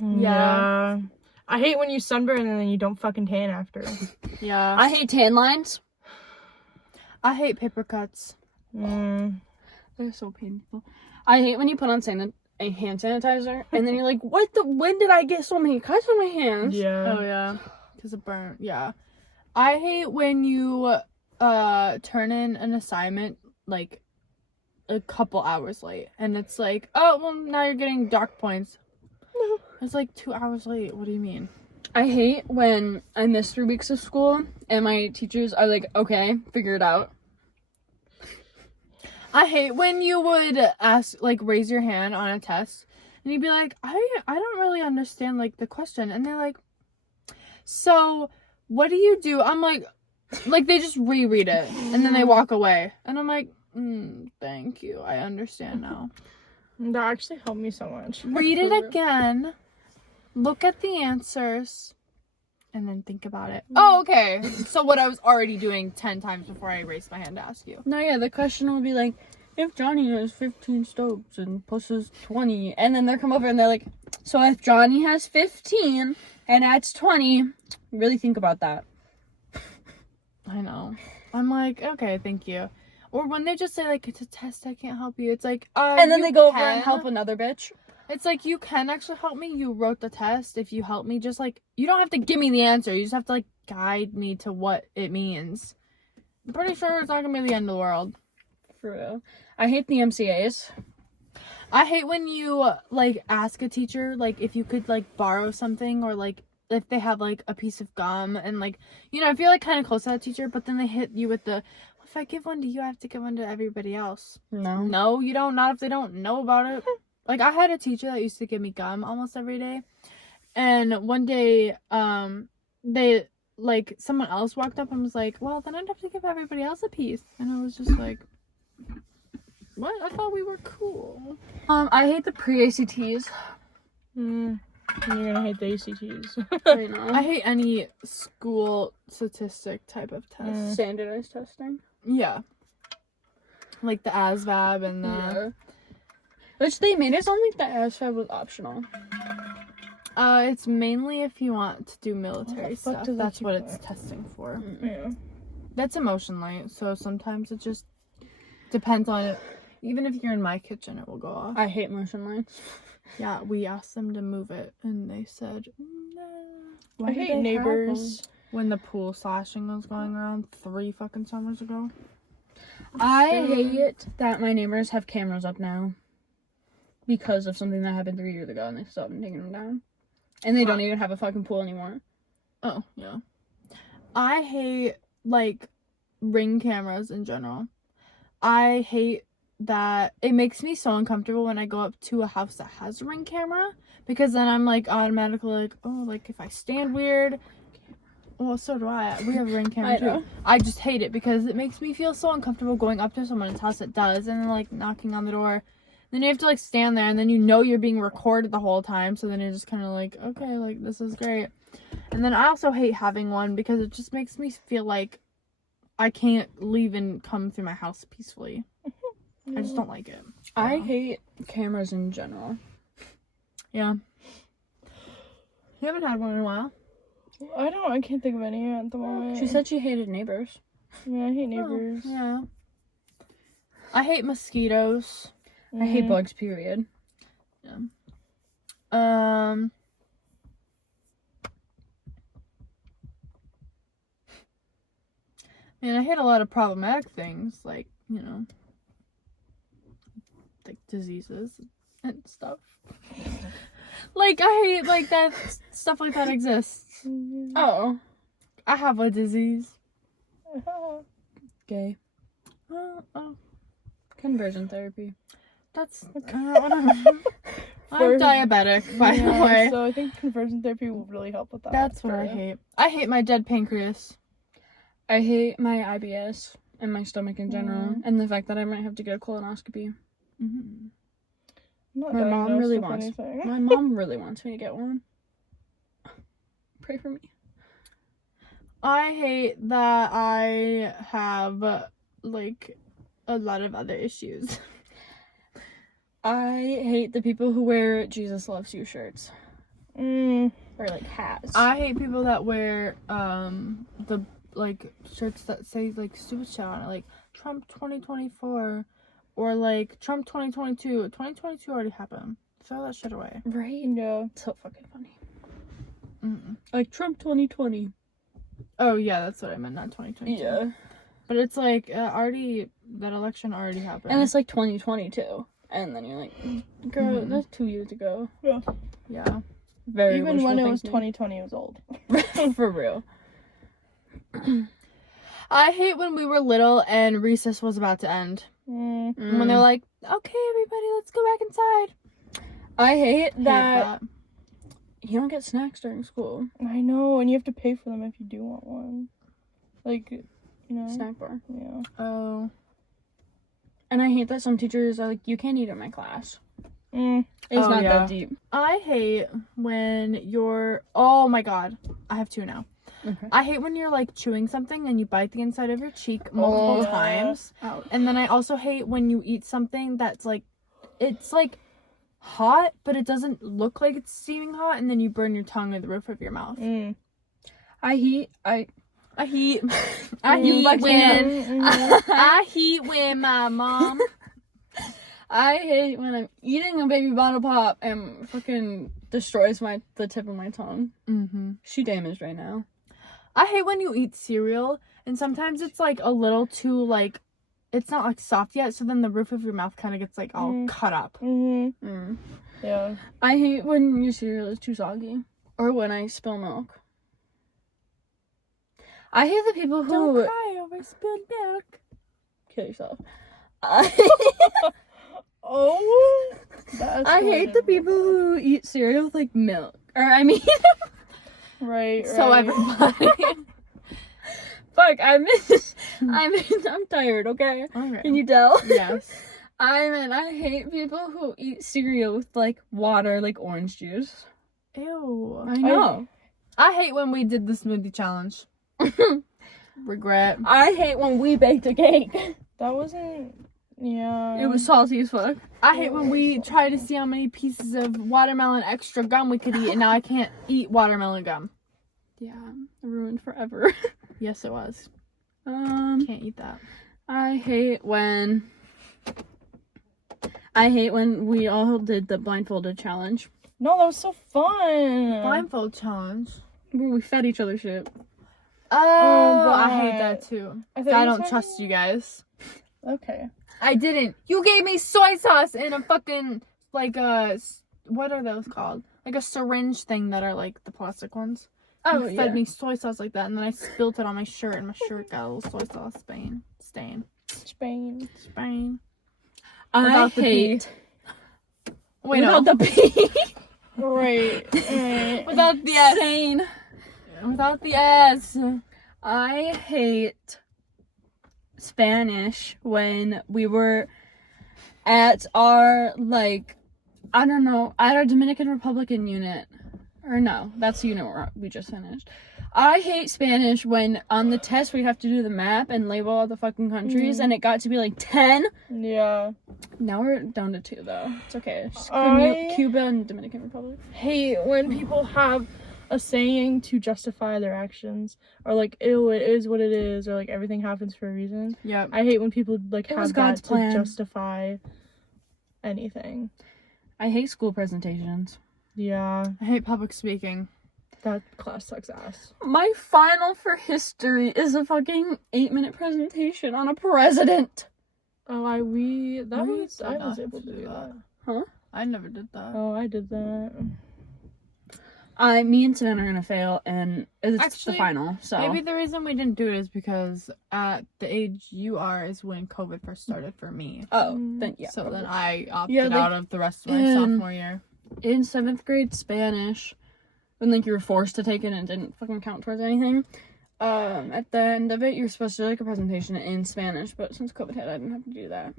Yeah. I hate when you sunburn and then you don't fucking tan after. Yeah. I hate tan lines. I hate paper cuts. Mm. They're so painful. I hate when you put on a hand sanitizer and then you're like, when did I get so many cuts on my hands? Yeah. Oh yeah, because of burn. Yeah, I hate when you turn in an assignment like a couple hours late, and it's like, oh well, now you're getting dock points. It's like 2 hours late. What do you mean? I hate when I miss 3 weeks of school and my teachers are like, okay, figure it out. I hate when you would raise your hand on a test, and you'd be like, I don't really understand like the question, and they're like, so what do you do? I'm like they just reread it and then they walk away, and I'm like, thank you, I understand now. That actually helped me so much. Read it again, look at the answers, and then think about it. Oh, okay. So what I was already doing 10 times before I raised my hand to ask you. No, yeah, the question will be like, if Johnny has 15 stoves and Puss has 20, and then they'll come over and they're like, so if Johnny has 15 and adds 20, really think about that. I know. I'm like, okay, thank you. Or when they just say like, it's a test, I can't help you. It's like, And then you they go over can. and help another bitch. It's like, you can actually help me. You wrote the test. If you help me, just like, you don't have to give me the answer. You just have to like guide me to what it means. I'm pretty sure it's not gonna be the end of the world. For real. I hate the MCAs. I hate when you like ask a teacher like if you could like borrow something, or like if they have like a piece of gum, and like, you know, if you're like kind of close to that teacher, but then they hit you with the, if I give one to you, I have to give one to everybody else. No. No, you don't. Not if they don't know about it. Like, I had a teacher that used to give me gum almost every day. And one day, someone else walked up and was like, well, then I'd have to give everybody else a piece. And I was just like, what? I thought we were cool. I hate the pre-ACTs. You're gonna hate the ACTs. I know. I hate any school statistic type of test. Standardized testing. Yeah. Like the ASVAB and the... Yeah. Which they made it sound like the ASVAB was optional. It's mainly if you want to do military fuck stuff. does it That's keep what going? it's testing for. Yeah. That's emotion light, so sometimes it just depends on it. Even if you're in my kitchen, it will go off. I hate motion lights. Yeah, we asked them to move it, and they said, no. I hate Neighbors. When the pool slashing was going around 3 fucking summers ago. I hate that my neighbors have cameras up now because of something that happened 3 years ago, and they still haven't taken them down. And they don't even have a fucking pool anymore. Oh, yeah. I hate, like, Ring cameras in general. I hate that it makes me so uncomfortable when I go up to a house that has a Ring camera, because then I'm, like, automatically like, oh, like, if I stand weird... Well, so do I. We have a Ring camera, I too. know. I just hate it because it makes me feel so uncomfortable going up to someone's house that does, and then, like, knocking on the door. Then you have to, like, stand there, and then you know you're being recorded the whole time, so then you're just kind of like, okay, like, this is great. And then I also hate having one because it just makes me feel like I can't leave and come through my house peacefully. I just don't like it. I hate cameras in general. Yeah. You haven't had one in a while? I can't think of any at the moment. She said she hated neighbors. Yeah, I hate Neighbors. Oh, yeah. I hate mosquitoes. I hate bugs, period. Man, I hate a lot of problematic things, like, you know, like diseases and stuff. Like, I hate, like, that stuff like that exists. Oh. I have a disease. Gay. Oh, Conversion therapy. that's, whatever. I'm diabetic, by the Yeah, way. so I think conversion therapy will really help with that. That's what I hate. I hate my dead pancreas. I hate my IBS and my stomach in general, and the fact that I might have to get a colonoscopy. Mm-hmm. Not My mom diagnosed really with wants. anything. My mom really wants me to get one. Pray for me. I hate that I have, like, a lot of other issues. I hate the people who wear Jesus loves you shirts or like hats. I hate people that wear, the, like, shirts that say, like, stupid shit on it, like, Trump 2024, or, like, Trump 2022. 2022 already happened. Throw that shit away. Right? Yeah. So fucking funny. Mm-mm. Like Trump 2020. Oh, yeah, that's what I meant, not 2022. Yeah. But it's, like, that election already happened. And it's like 2022. And then you're like, girl, that's 2 years ago. Yeah. Yeah. Very Even when it was wishful 2020, it was old. thinking. For real. I hate when we were little and recess was about to end. When they're like, okay, everybody, let's go back inside. I hate Hate that you don't get snacks during school. I know, and you have to pay for them if you do want one. Like, you know. Snack bar. Yeah. Oh. And I hate that some teachers are like, you can't eat in my class. Mm. It's Oh, not yeah. that deep. I hate when you're... Oh, my God. I have 2 now. Okay. I hate when you're, like, chewing something and you bite the inside of your cheek multiple Oh. times. Ouch. And then I also hate when you eat something that's, like... It's, like, hot, but it doesn't look like it's steaming hot, and then you burn your tongue or the roof of your mouth. Mm. I heat You when Mm-hmm. I heat when my mom... I hate when I'm eating a baby bottle pop and fucking destroys the tip of my tongue. Mm-hmm. She damaged right now. I hate when you eat cereal, and sometimes it's, like, a little too, like... It's not, like, soft yet, so then the roof of your mouth kind of gets, like, all cut up. Mm-hmm. Mm. Yeah. I hate when your cereal is too soggy. Or when I spill milk. I hate the people who... Don't cry over spilled milk. kill yourself. I Oh, that's I hate the people who eat cereal with like milk. Or I mean, Right. So everybody. fuck. I'm tired. Okay, Okay. can you tell? Yes. I hate people who eat cereal with like water, like orange juice. Ew. I know. I hate when we did the smoothie challenge. Regret. I hate when we baked a cake. That wasn't. Yeah. It was salty as fuck. I hate when we try to see how many pieces of watermelon extra gum we could eat, and now I can't eat watermelon gum. Yeah, ruined forever. Yes, it was. Can't Can't eat that. I hate when we all did the blindfolded challenge No, that was so fun. Blindfold challenge. where we fed each other shit. Oh, I that. hate that too. I thought I you don't were trust you guys. Okay. I didn't. You gave me soy sauce in a fucking, like what are those called? Like a syringe thing that are like the plastic ones. You fed me soy sauce like that, and then I spilled it on my shirt, and my shirt got a little soy sauce stain. Spain. I Without the hate Wait, no. without the P. Right. Without the S. Sane. Without the S. I hate Spanish when we were at our, like, I don't know, at our Dominican Republican unit. Or no, that's the unit we just finished. I hate Spanish when on the test we have to do the map and label all the fucking countries, and it got to be like 10. Yeah. Now we're down to 2 though. It's okay. Just I- Cuba and Dominican Republic. Hate when people have a saying to justify their actions, or like, ew, it is what it is, or like everything happens for a reason. Yep. I hate when people like It was have God's that plan. to justify anything. I hate school presentations. Yeah, I hate public speaking. that class sucks ass. My final for history is a fucking 8-minute presentation on a president. Oh, I was did able not to do do that. that. I never did that. Oh, I did that. Me and Savannah are gonna fail, and it's Actually, the final. So Maybe the reason we didn't do it is because at the age you are is when COVID first started for me. then yeah. So probably. then I opted Yeah, like, out of the rest of my in- sophomore year. in 7th grade Spanish, when like you were forced to take it and it didn't fucking count towards anything. At the end of it, you're supposed to do like a presentation in Spanish, but since COVID hit, I didn't have to do that.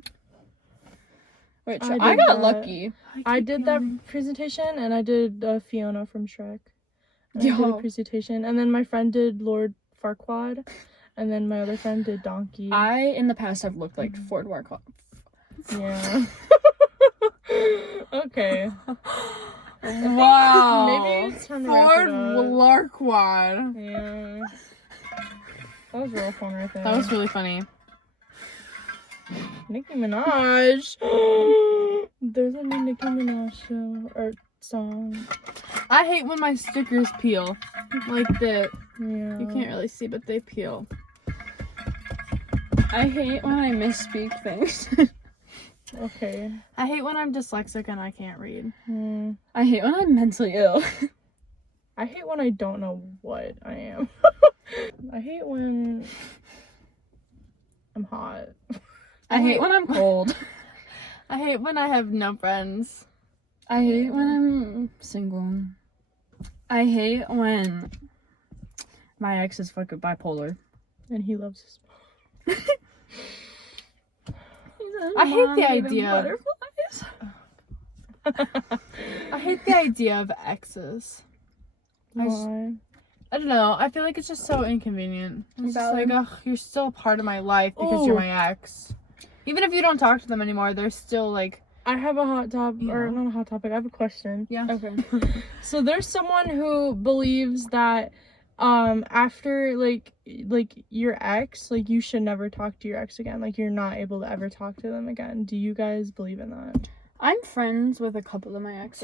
Which I I did got that. lucky. I did that presentation, and I did Fiona from Shrek. I did a Yo. presentation, and then my friend did Lord Farquaad, and then my other friend did Donkey. I in the past have looked like Ford Warcloth. Yeah. Okay. Wow. Maybe it's time to wrap Ford it up. Larquad. Yeah. That was real fun right there. That was really funny. Nicki Minaj. There's a new Nicki Minaj show or song. I hate when my stickers peel. Like the Yeah. you can't really see, but they peel. I hate when I misspeak things. Okay. I hate when I'm dyslexic and I can't read. I hate when I'm mentally ill. I hate when I don't know what I am. I hate when I'm hot. I hate when I'm cold. I hate when I have no friends. I hate when I'm single. I hate when my ex is fucking bipolar. And he loves his I hate the idea. I hate the idea of exes. Why? I don't know. I feel like it's just so inconvenient. It's just Valid. like, ugh, you're still a part of my life because you're Ooh. my ex. Even if you don't talk to them anymore, they're still like, I have a hot topic, or Yeah. not a hot topic, I have a question. yeah. Okay. So there's someone who believes that after like your ex, like you should never talk to your ex again. Like you're not able to ever talk to them again. Do you guys believe in that? I'm friends with a couple of my exes.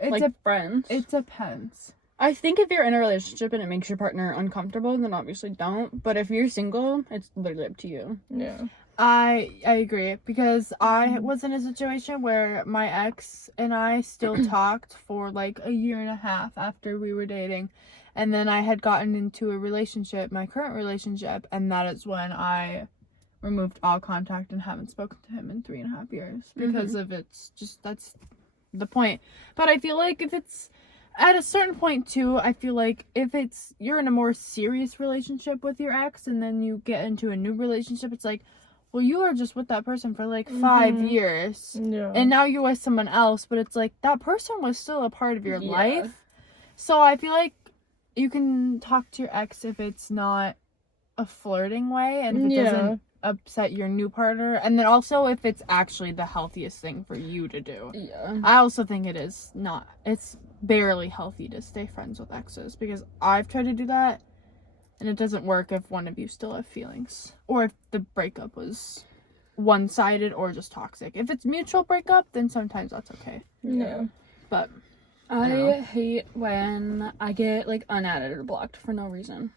It like dep- friends. It depends. I think if you're in a relationship and it makes your partner uncomfortable, then obviously don't. But if you're single, it's literally up to you. Yeah. I agree because I was in a situation where my ex and I still talked for like a year and a half after we were dating, and then I had gotten into a relationship, my current relationship, and that is when I removed all contact and haven't spoken to him in 3.5 years because of it's just that's the point. But I feel like if it's at a certain point too, I feel like if it's you're in a more serious relationship with your ex and then you get into a new relationship, it's like, well, you are just with that person for like 5 years and now you're with someone else, but it's like that person was still a part of your life. So I feel like you can talk to your ex if it's not a flirting way and if it doesn't upset your new partner, and then also if it's actually the healthiest thing for you to do. I also think it's barely healthy to stay friends with exes, because I've tried to do that and it doesn't work if one of you still have feelings, or if the breakup was one-sided or just toxic. If it's mutual breakup, then sometimes that's okay. But I hate when I get like unadded or blocked for no reason.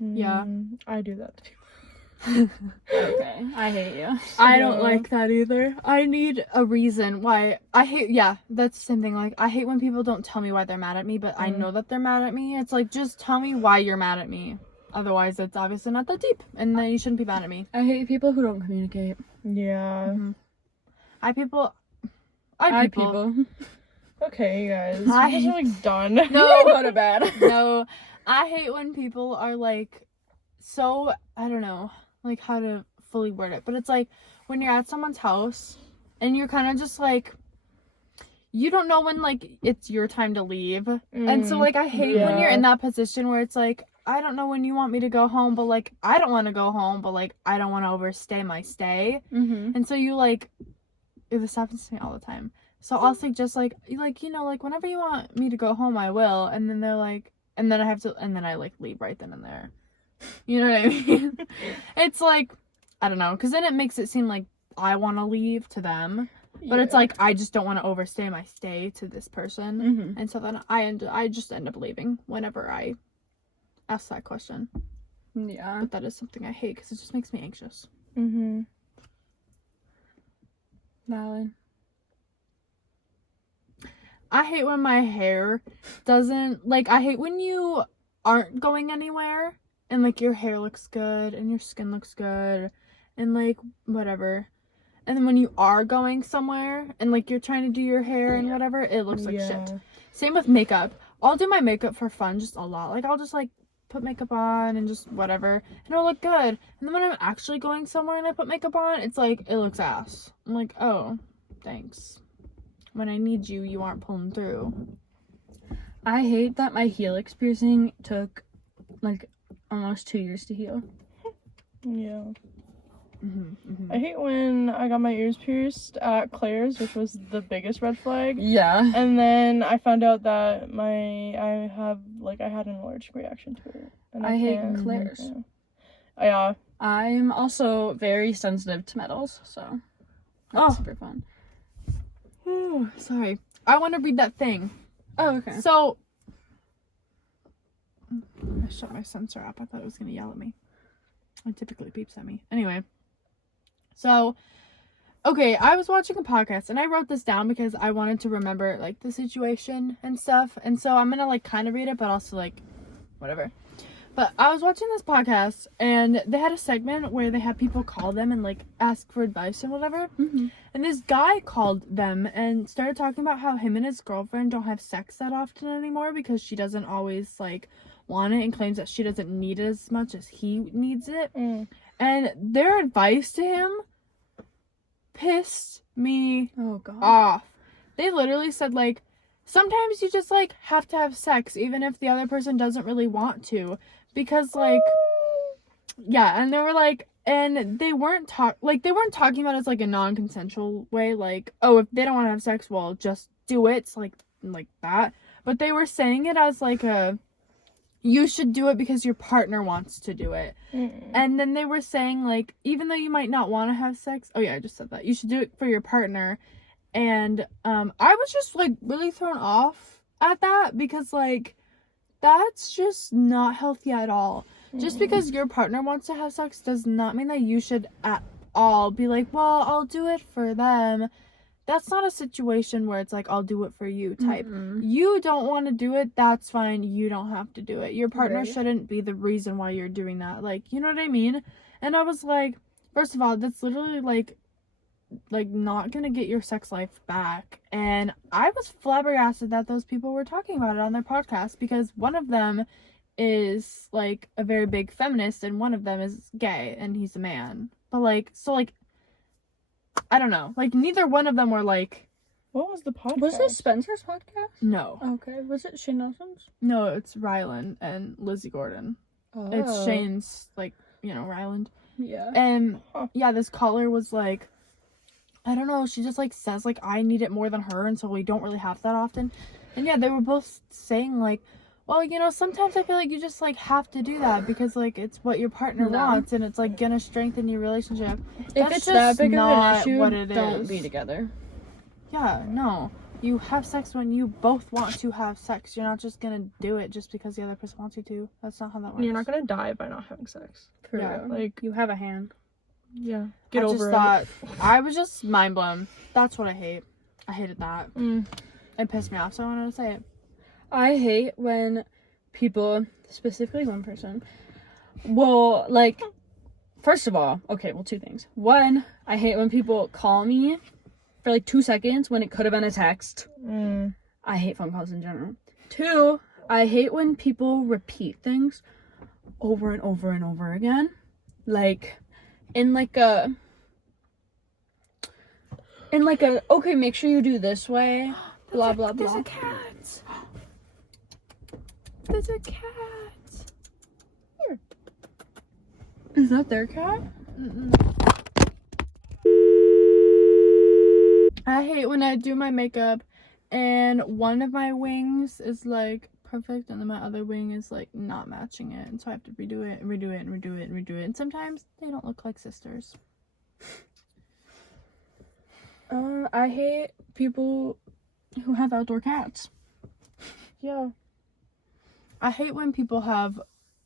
I do that to people. Okay, I hate you. I don't like that either. I need a reason why. That's the same thing. Like, I hate when people don't tell me why they're mad at me, but I know that they're mad at me. It's like, just tell me why you're mad at me. Otherwise, it's obviously not that deep, and then you shouldn't be mad at me. I hate people who don't communicate. I people. Okay, you guys. This is like done. No, go to bed. No, I hate when people are like, so, I don't know, like how to fully word it, but it's like when you're at someone's house and you're kind of just like, you don't know when like it's your time to leave. And so like I hate when you're in that position where it's like, I don't know when you want me to go home, but like I don't want to go home, but like I don't want to overstay my stay. And so you like, this happens to me all the time. So I'll say just like, you know, like whenever you want me to go home, I will. And then they're like, and then I like leave right then and there. You know what I mean? It's like, I don't know, because then it makes it seem like I want to leave to them, but it's like I just don't want to overstay my stay to this person, and so then I just end up leaving whenever I ask that question. But that is something I hate because it just makes me anxious. Valid. I hate when my hair doesn't, like, I hate when you aren't going anywhere and like your hair looks good and your skin looks good and like whatever, and then when you are going somewhere and like you're trying to do your hair and whatever, it looks like shit. Same with makeup. I'll do my makeup for fun just a lot. Like I'll just like put makeup on and just whatever and it'll look good, and then when I'm actually going somewhere and I put makeup on, it's like it looks ass. I'm like, oh, thanks. When I need you, you aren't pulling through. I hate that my helix piercing took like almost 2 years to heal. I hate when I got my ears pierced at Claire's, which was the biggest red flag. And then I found out that I had an allergic reaction to it. And I hate Claire's. I'm also very sensitive to metals, so that's super fun. Oh, sorry. I want to read that thing. Oh, okay. So, I shut my sensor app. I thought it was going to yell at me. It typically beeps at me. Anyway. So, okay, I was watching a podcast and I wrote this down because I wanted to remember, like, the situation and stuff. And so I'm going to, like, kind of read it, but also, like, whatever. But I was watching this podcast and they had a segment where they had people call them and, like, ask for advice and whatever. And this guy called them and started talking about how him and his girlfriend don't have sex that often anymore because she doesn't always, like, want it and claims that she doesn't need it as much as he needs it. And their advice to him pissed me off. They literally said, like, sometimes you just, like, have to have sex even if the other person doesn't really want to. Because, like, and they were, like, and they weren't talking about it as, like, a non-consensual way, like, oh, if they don't want to have sex, well, just do it, it's like that. But they were saying it as, like, you should do it because your partner wants to do it. And then they were saying, like, even though you might not want to have sex, I just said that, you should do it for your partner. And I was just, like, really thrown off at that because, like, that's just not healthy at all. Just because your partner wants to have sex does not mean that you should at all be like, well, I'll do it for them. That's not a situation where it's like, I'll do it for you type. You don't want to do it, that's fine. You don't have to do it. Your partner shouldn't be the reason why you're doing that. Like, you know what I mean? And I was like, First of all, that's literally like not gonna get your sex life back. And I was flabbergasted that those people were talking about it on their podcast, because one of them is like a very big feminist and one of them is gay and he's a man. But like, so like, I don't know, like neither one of them were like, What was the podcast? Was it Spencer's podcast? no, Okay. Was it Shane Nelson's? no, it's Ryland and Lizzie Gordon. Oh. It's Shane's, like, you know, Ryland. Yeah. And Huh. yeah, this caller was like, I don't know, she just like says like I need it more than her, and so we don't really have that often. And yeah, they were both saying like, well, you know, sometimes I feel like you just like have to do that because like it's what your partner No. wants and it's like gonna strengthen your relationship. If That's it's just that big of not an issue, what it don't is. be together. Yeah, no. You have sex when you both want to have sex. You're not just gonna do it just because the other person wants you to. That's not how that works. You're not gonna die by not having sex. For Yeah. real. Like, You have a hand. yeah. Get I over just it. thought, I was just mind blown. That's what I hate. I hated that. Mm. It pissed me off, so I wanted to say it. I hate when people, specifically one person, will, like, first of all, okay, well, two things. One, I hate when people call me for, like, 2 seconds when it could have been a text. Mm. I hate phone calls in general. Two, I hate when people repeat things over and over and over again. Like, in like a, okay, make sure you do this way, blah, blah, blah. There's a cat. There's a cat. Is that their cat? Mm-mm. I hate when I do my makeup and one of my wings is like perfect and then my other wing is like not matching it, and so I have to redo it and redo it and redo it and redo it, and sometimes they don't look like sisters. I hate people who have outdoor cats. Yeah. I hate when people have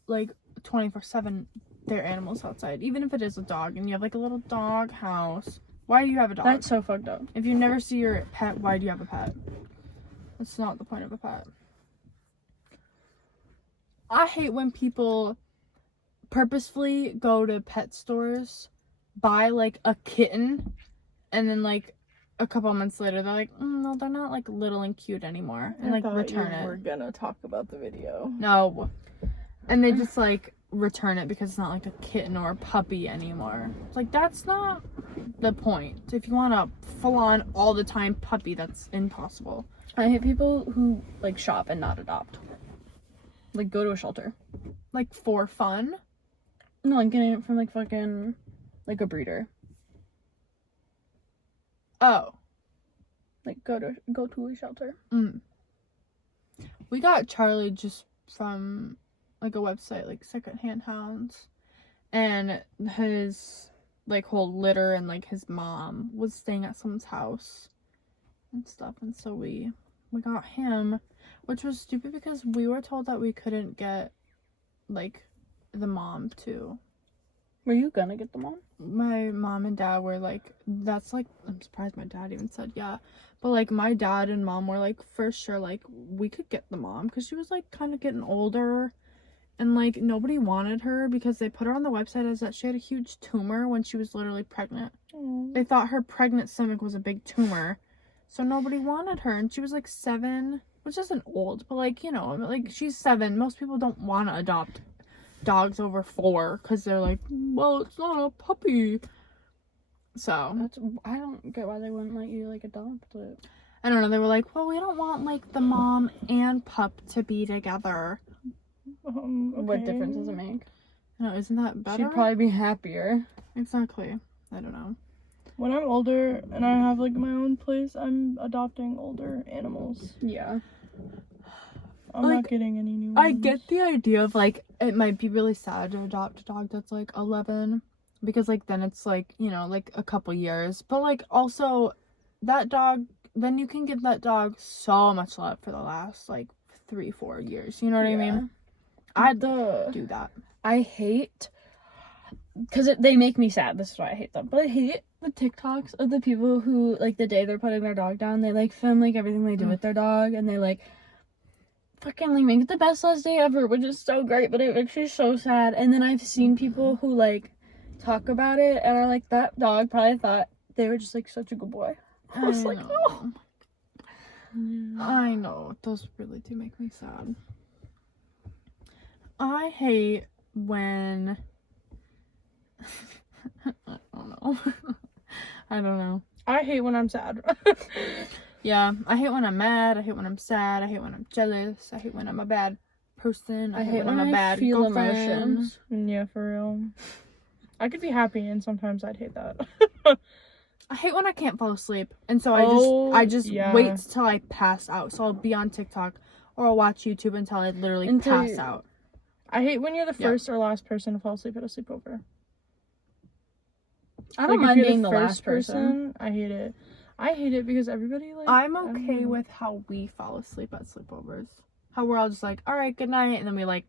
like 24/7 their animals outside, even if it is a dog and you have like a little dog house. Why do you have a dog? That's so fucked up. If you never see your pet, why do you have a pet? That's not the point of a pet. I hate when people purposefully go to pet stores, buy like a kitten, and then like a couple months later they're like, no, they're not like little and cute anymore, and like return it. We're gonna talk about the video. No. And they just like return it because it's not like a kitten or a puppy anymore. It's like, that's not the point. If you want a full on all the time puppy, that's impossible. I hate people who like shop and not adopt. Like go to a shelter. Like for fun. No, like getting it from like fucking like a breeder. Oh. Like go to a shelter. Mm. We got Charlie just from like a website, like Secondhand Hounds, and his like whole litter and like his mom was staying at someone's house and stuff, and so we got him, which was stupid because we were told that we couldn't get like the mom too. Were you gonna get them all? My mom and dad were like, that's like, I'm surprised my dad even said yeah, but like my dad and mom were like, for sure, like we could get the mom because she was like kind of getting older, and like nobody wanted her because they put her on the website as that she had a huge tumor when she was literally pregnant. They thought her pregnant stomach was a big tumor, so nobody wanted her, and she was like 7, which isn't old, but like, you know, like she's 7. Most people don't want to adopt dogs over 4 because they're like, well, it's not a puppy. So I don't get why they wouldn't let you like adopt it. I don't know, they were like, well, we don't want like the mom and pup to be together. What difference does it make? No, isn't that better? She'd probably be happier. Exactly. I don't know. When I'm older and I have like my own place, I'm adopting older animals. Yeah. I'm Like, not getting any new ones. I get the idea of like, it might be really sad to adopt a dog that's like 11, because like then it's like, you know, like a couple years, but like also that dog, then you can give that dog so much love for the last like 3-4 years, you know what I mean? I'd do that. I hate, because they make me sad. This is why I hate them. But I hate the TikToks of the people who, like, the day they're putting their dog down, they, like, film, like, everything they do with their dog, and they, like, fucking, like, make it the best last day ever, which is so great, but it makes me so sad. And then I've seen people who, like, talk about it, and I like that dog probably thought they were just like such a good boy. I was like, know. oh. I know. Those really do make me sad. I hate when I don't know. I don't know. I hate when I'm sad. Yeah, I hate when I'm mad. I hate when I'm sad. I hate when I'm jealous. I hate when I'm a bad person. I hate when I'm a bad feel girlfriend. emotions. Yeah, for real. I could be happy, and sometimes I'd hate that. I hate when I can't fall asleep, and so I just yeah. wait till I pass out. So I'll be on TikTok or I'll watch YouTube until I literally pass out. I hate when you're the Yeah. first or last person to fall asleep at a sleepover. I don't Like, if mind you're being the last person. I hate it. I hate it because everybody like. I'm I don't okay know. with how we fall asleep at sleepovers. How we're all just like, all right, good night, and then we like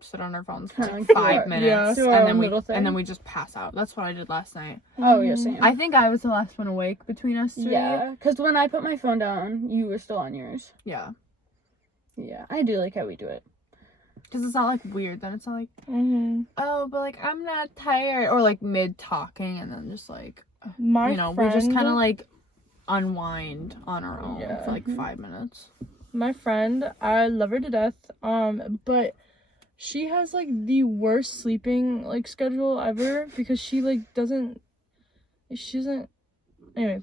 sit on our phones for like Like, 5 minutes, yeah. Do our and then own we little thing. just pass out. That's what I did last night. Oh, yeah, Mhm. same. I think I was the last one awake between us three. Yeah, because when I put my phone down, you were still on yours. Yeah. Yeah, I do like how we do it. Because it's not like weird. Then it's not like, Mhm. oh, but like I'm not tired, or like mid talking, and then just like My you know, friend, we just kind of like unwind on our own Yeah. for like 5 minutes. my friend, I love her to death. But she has like the worst sleeping like schedule ever because she like she doesn't anyway.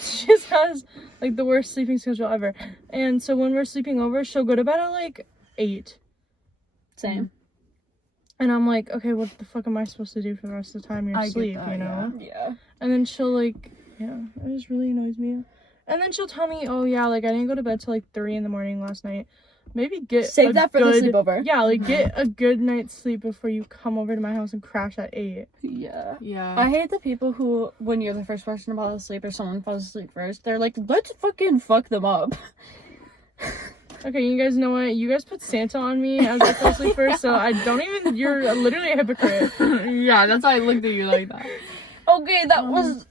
She just has like the worst sleeping schedule ever. And so when we're sleeping over, she'll go to bed at like 8. Same. And I'm like, okay, what the fuck am I supposed to do for the rest of the time you're I get asleep, that, you know? Yeah. And then she'll like, yeah, it just really annoys me. And then she'll tell me, oh yeah, like I didn't go to bed till like 3 in the morning last night. Maybe get Save a that for good, the sleepover. Yeah, like get a good night's sleep before you come over to my house and crash at 8. Yeah. Yeah. I hate the people who, when you're the first person to fall asleep or someone falls asleep first, they're like, let's fucking fuck them up. Okay, you guys know what? You guys put Santa on me as I fell asleep first, so I don't even. You're literally a hypocrite. Yeah, that's why I looked at you like that. Okay, that was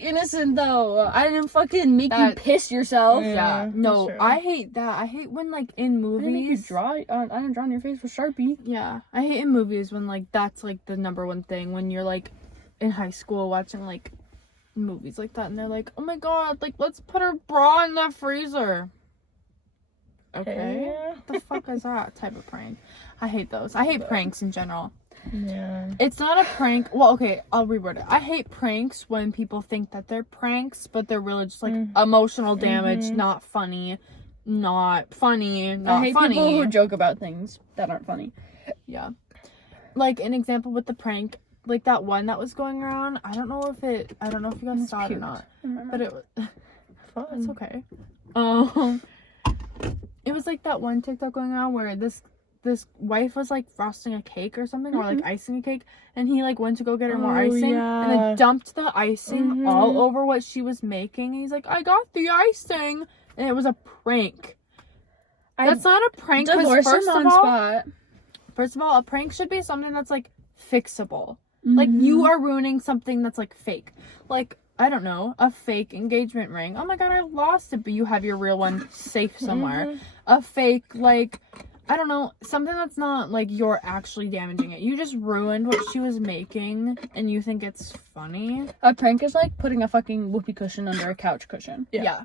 innocent though. I didn't fucking make you That- piss yourself. Yeah. Yeah. No, that's true. I hate that. I hate when like in I didn't make you movies. draw. I didn't draw on your face with Sharpie. Yeah, I hate in movies when like that's like the number one thing when you're like in high school watching like movies like that and they're like, oh my god, like let's put her bra in the freezer. Okay. What the fuck is that type of prank? I hate those. I hate pranks in general. Yeah. It's not a prank. Well, okay, I'll reword it. I hate pranks when people think that they're pranks, but they're really just like emotional damage, not funny, not funny. I hate people who joke about things that aren't funny. Yeah. Like an example with the prank, like that one that was going around. I don't know if you guys saw it or cute. not, but it was. Fun. It's okay. It was like that one TikTok going around where this wife was like frosting a cake or something, or like icing a cake, and he like went to go get her more Oh, icing, and yeah. then dumped the icing all over what she was making. And he's like, I got the icing, and it was a prank. That's not a prank. 'Cause Divorce him on spot. First of all, a prank should be something that's like fixable. Like you are ruining something that's like fake. Like, I don't know, a fake engagement ring. Oh my god, I lost it, but you have your real one safe somewhere. A fake, like, I don't know, something that's not like you're actually damaging it. You just ruined what she was making and you think it's funny. A prank is like putting a fucking whoopee cushion under a couch cushion. Yeah.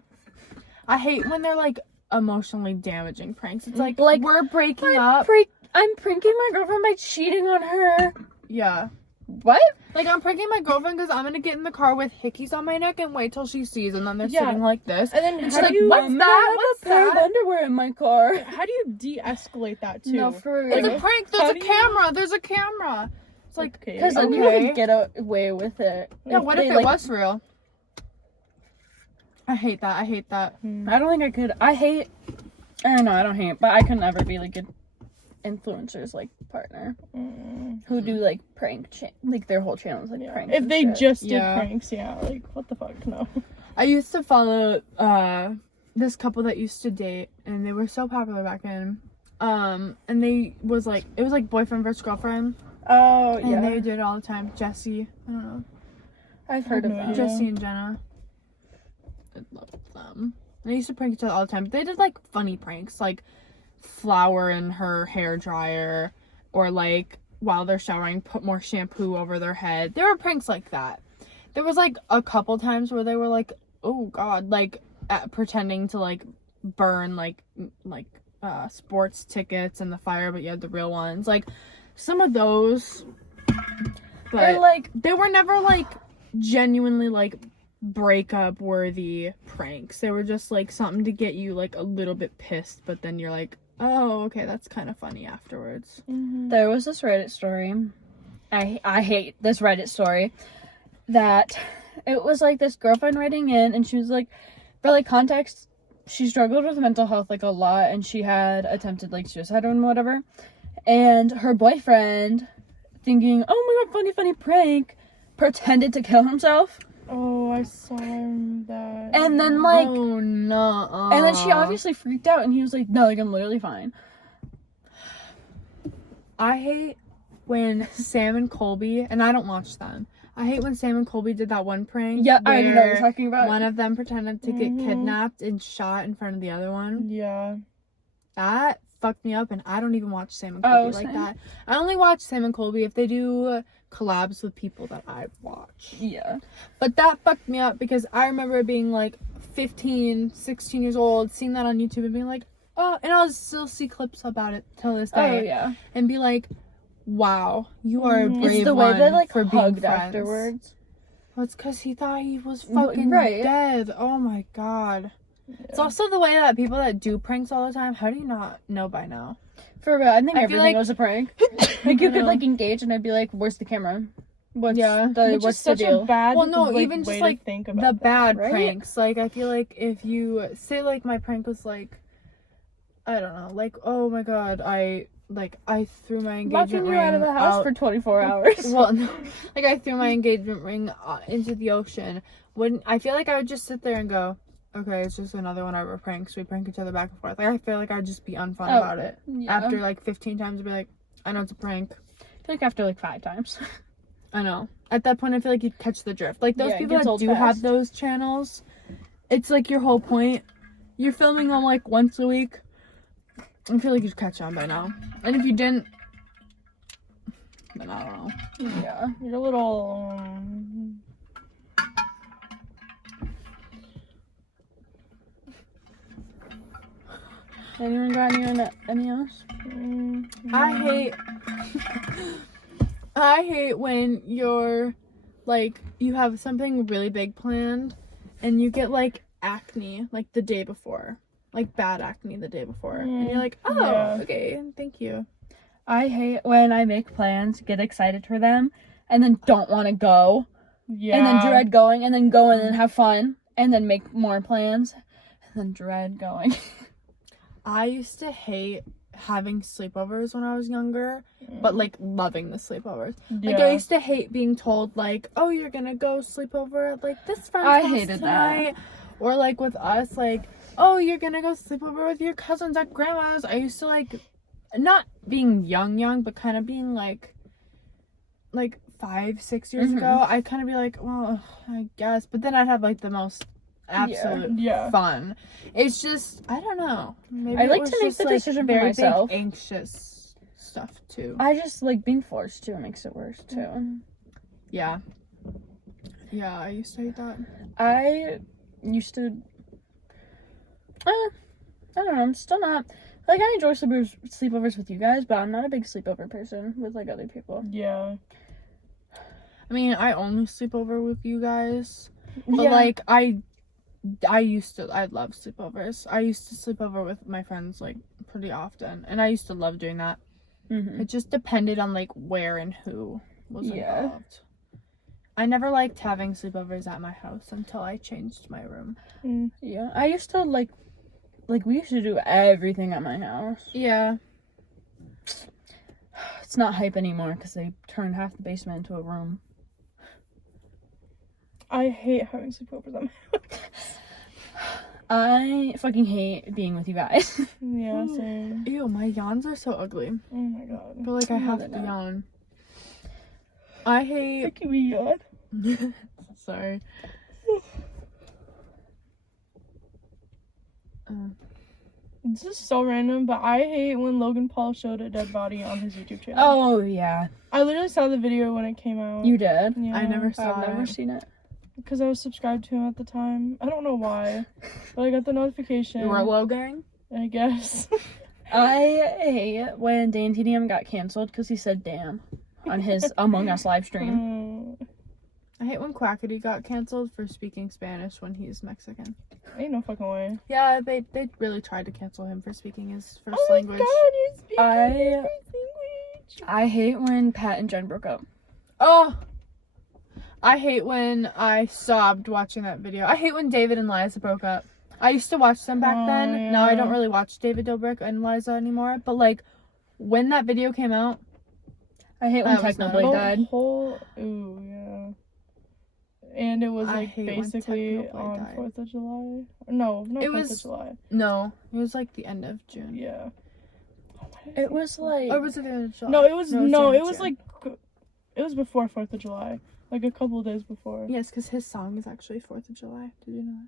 I hate when they're like emotionally damaging pranks. It's like Like, we're breaking up. I'm pranking my girlfriend by cheating on her. Yeah. What? Like, I'm pranking my girlfriend because I'm gonna get in the car with hickeys on my neck and wait till she sees, and then they're Yeah. sitting like this. And then And she's how like, do you what's that? What's a pair of that? underwear in my car. how do you de-escalate that too? No, for It's real. a prank. How There's a do you- camera. There's a camera. It's like, Okay. Because then you Okay. could get away with it. yeah, what if they, it like- was real? I hate that. I hate that. I don't think I could. I don't know, I don't hate, but I could never be like an influencer's like partner who do like like their whole channel is like Yeah. pranks. If and they shit. just did Yeah. pranks, yeah, like what the fuck? No. I used to follow this couple that used to date, and they were so popular back then. And it was like boyfriend versus girlfriend, Oh and yeah, they did it all the time. Jesse, I don't know. I've heard of no that. idea. Jesse and Jenna. I love them. They used to prank each other all the time. But they did like funny pranks, like flour in her hair dryer, or like while they're showering, put more shampoo over their head. There were pranks like that. There was like a couple times where they were like, oh god, like pretending to like burn like sports tickets in the fire, but you had the real ones. Like some of those, but Or like, they were never like genuinely like breakup worthy pranks. They were just like something to get you like a little bit pissed, but then you're like, oh, okay, that's kind of funny afterwards. there was this Reddit story. I hate this Reddit story. That it was like this girlfriend writing in, and she was like, for like context, she struggled with mental health like a lot, and she had attempted like suicide and whatever. And her boyfriend, thinking, oh my god, funny prank, pretended to kill himself. Oh, I saw that. And then like, oh no. and then she obviously freaked out, and he was like, no, like I'm literally fine. I hate when Sam and Colby, and I don't watch them. I hate when Sam and Colby did that one prank. Yeah, I know what you're where talking about. one of them pretended to get kidnapped and shot in front of the other one. Yeah. That fucked me up, and I don't even watch Sam and Colby like same. that. I only watch Sam and Colby if they do collabs with people that I watch. Yeah. But that fucked me up because I remember being like 15, 16 years old, seeing that on YouTube and being like, oh, and I'll still see clips about it till this day. Oh yeah. And be like, wow, you are a brave It's the way one they like for being hugged friends. afterwards. Well, it's because he thought he was Well, fucking right. dead. Oh my god. It's also the way that people that do pranks all the time, how do you not know by now? For real, I think I feel everything like- was a prank. Like you I could know. like engage, and I'd be like, "Where's the camera? What's Yeah. the Which what's is the such deal?" a bad Well, no, like, even just, way like, to think The about that. bad right? pranks. Like, I feel like if you say, like, my prank was like, I don't know, like, oh my god, I threw my engagement Locking you ring out of the house for 24 hours. Well, no, like I threw my engagement ring into the ocean. Wouldn't I feel like I would just sit there and go, okay, it's just another one of our pranks. We prank each other back and forth. Like I feel like I'd just be unfun Oh, about it. yeah. After like 15 times, I'd be like, I know it's a prank. I feel like after like 5 times. I know. At that point, I feel like you'd catch the drift. Like those Yeah, it people gets that old do fast. have those channels, it's like your whole point. You're filming them like once a week. I feel like you'd catch on by now. And if you didn't, then I don't know. Yeah. You're a little. Anyone got any else? I hate when you're like you have something really big planned and you get like acne like the day before. Like bad acne the day before. And you're like, oh, Yeah. okay, thank you. I hate when I make plans, get excited for them, and then don't want to go, Yeah. and then dread going, and then go and then have fun, and then make more plans, and then dread going. I used to hate having sleepovers when I was younger, but like loving the sleepovers. Like I used to hate being told like, oh, you're gonna go sleepover at like this friend's I house hated that. tonight. Or like with us, like, oh, you're gonna go sleepover with your cousins at grandma's. I used to like, not being young, but kind of being like 5-6 years ago. I'd kind of be like, well, I guess, but then I'd have like the most absolute Yeah. fun. It's just, I don't know. Maybe I it like was to make just, the like, decision for very myself. Big, anxious stuff too. I just like being forced to makes it worse too. Yeah, I used to hate that. I used to. I don't know. I'm still not. Like I enjoy sleepovers with you guys, but I'm not a big sleepover person with like other people. Yeah. I mean, I only sleep over with you guys, but Yeah. like I love sleepovers. I used to sleep over with my friends like pretty often, and I used to love doing that. Mm-hmm. It just depended on like where and who was Yeah. involved. I never liked having sleepovers at my house until I changed my room. Yeah, I used to like we used to do everything at my house. Yeah. It's not hype anymore because they turned half the basement into a room. I hate having sleepovers at my I fucking hate being with you guys. Yeah, same. Ew, my yawns are so ugly. Oh my god. But like I No, have they're to not. yawn. I hate Making me yawn. Sorry. This is so random, but I hate when Logan Paul showed a dead body on his YouTube channel. Oh, yeah. I literally saw the video when it came out. You did? Yeah. I never saw I've never it. seen it. Because I was subscribed to him at the time. I don't know why, but I got the notification. You were Logang? I guess. I hate when Dan TDM got canceled because he said damn on his Among Us live stream. I hate when Quackity got canceled for speaking Spanish when he's Mexican. Ain't no fucking way. Yeah, they really tried to cancel him for speaking his first Oh language. my god, you're speaking I- my first language. I hate when Pat and Jen broke up. Oh! I hate when I sobbed watching that video. I hate when David and Liza broke up. I used to watch them back Oh, then. Now I yeah. don't really watch David Dobrik and Liza anymore. But, like, when that video came out, I hate when That was not Technoblade a- died. Ooh, yeah. And it was I like hate when basically Technoblade on died. 4th of July. No, not It 4th was- of July. no. It was, like, the end of June. Yeah. It was like... Or was it the end of July? No, it was during it was June. like it was before 4th of July. Like a couple days before. Yes, because his song is actually 4th of July. Did you know that?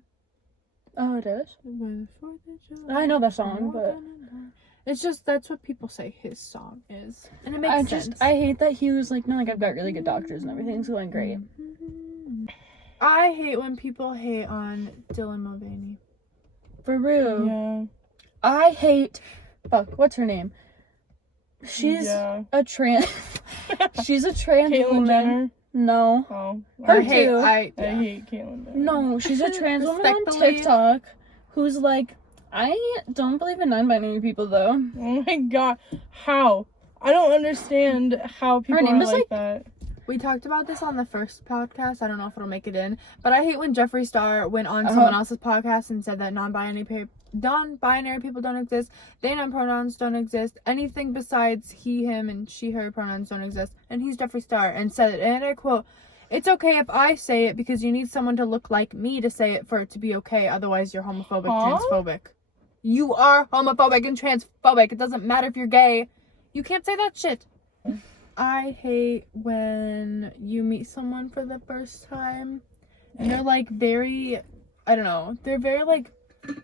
Oh, it is? When 4th of July. I know that song, but... It's just, that's what people say his song is. And it makes sense. I hate that he was like, no, like, I've got really good doctors and everything's going great. I hate when people hate on Dylan Mulvaney. For real. Yeah. I hate... Fuck, what's her name? She's Yeah. a trans... She's a trans Caitlyn woman. Jenner. No. Oh. Her I I hate, too. I hate Caitlyn Jenner. No, she's a trans woman on Respectfully. TikTok who's like, I don't believe in non-binary people though. Oh my god. How? I don't understand how people name are is, like like- that. We talked about this on the first podcast. I don't know if it'll make it in. But I hate when Jeffree Star went on someone else's podcast and said that non-binary people don't exist. They, them pronouns don't exist. Anything besides he, him, and she, her pronouns don't exist. And he's Jeffree Star and said it. And I quote, "It's okay if I say it because you need someone to look like me to say it for it to be okay. Otherwise, you're homophobic, Huh? transphobic. You are homophobic and transphobic. It doesn't matter if you're gay. You can't say that shit." I hate when you meet someone for the first time and they're like very, I don't know, they're very like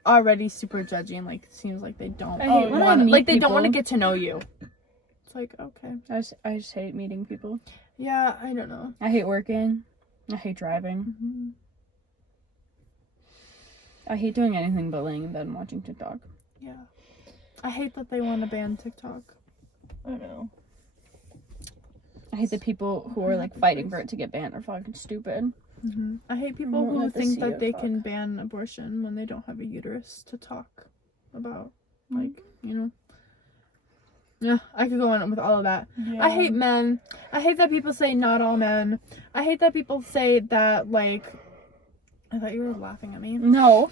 already super judgy and like seems like they don't I hate when I wanna, meet like they don't people. want to get to know you. It's like, okay. I just hate meeting people. Yeah, I don't know. I hate working. I hate driving. Mhm. I hate doing anything but laying in bed and watching TikTok. Yeah. I hate that they want to ban TikTok. I don't know. I hate the people who are like fighting for it to get banned are fucking stupid. I hate people won't who let the think CEO that they talk. can ban abortion when they don't have a uterus to talk about. Like, you know. Yeah, I could go on with all of that. Yeah. I hate men. I hate that people say not all men. I hate that people say that, like... I thought you were laughing at me. No.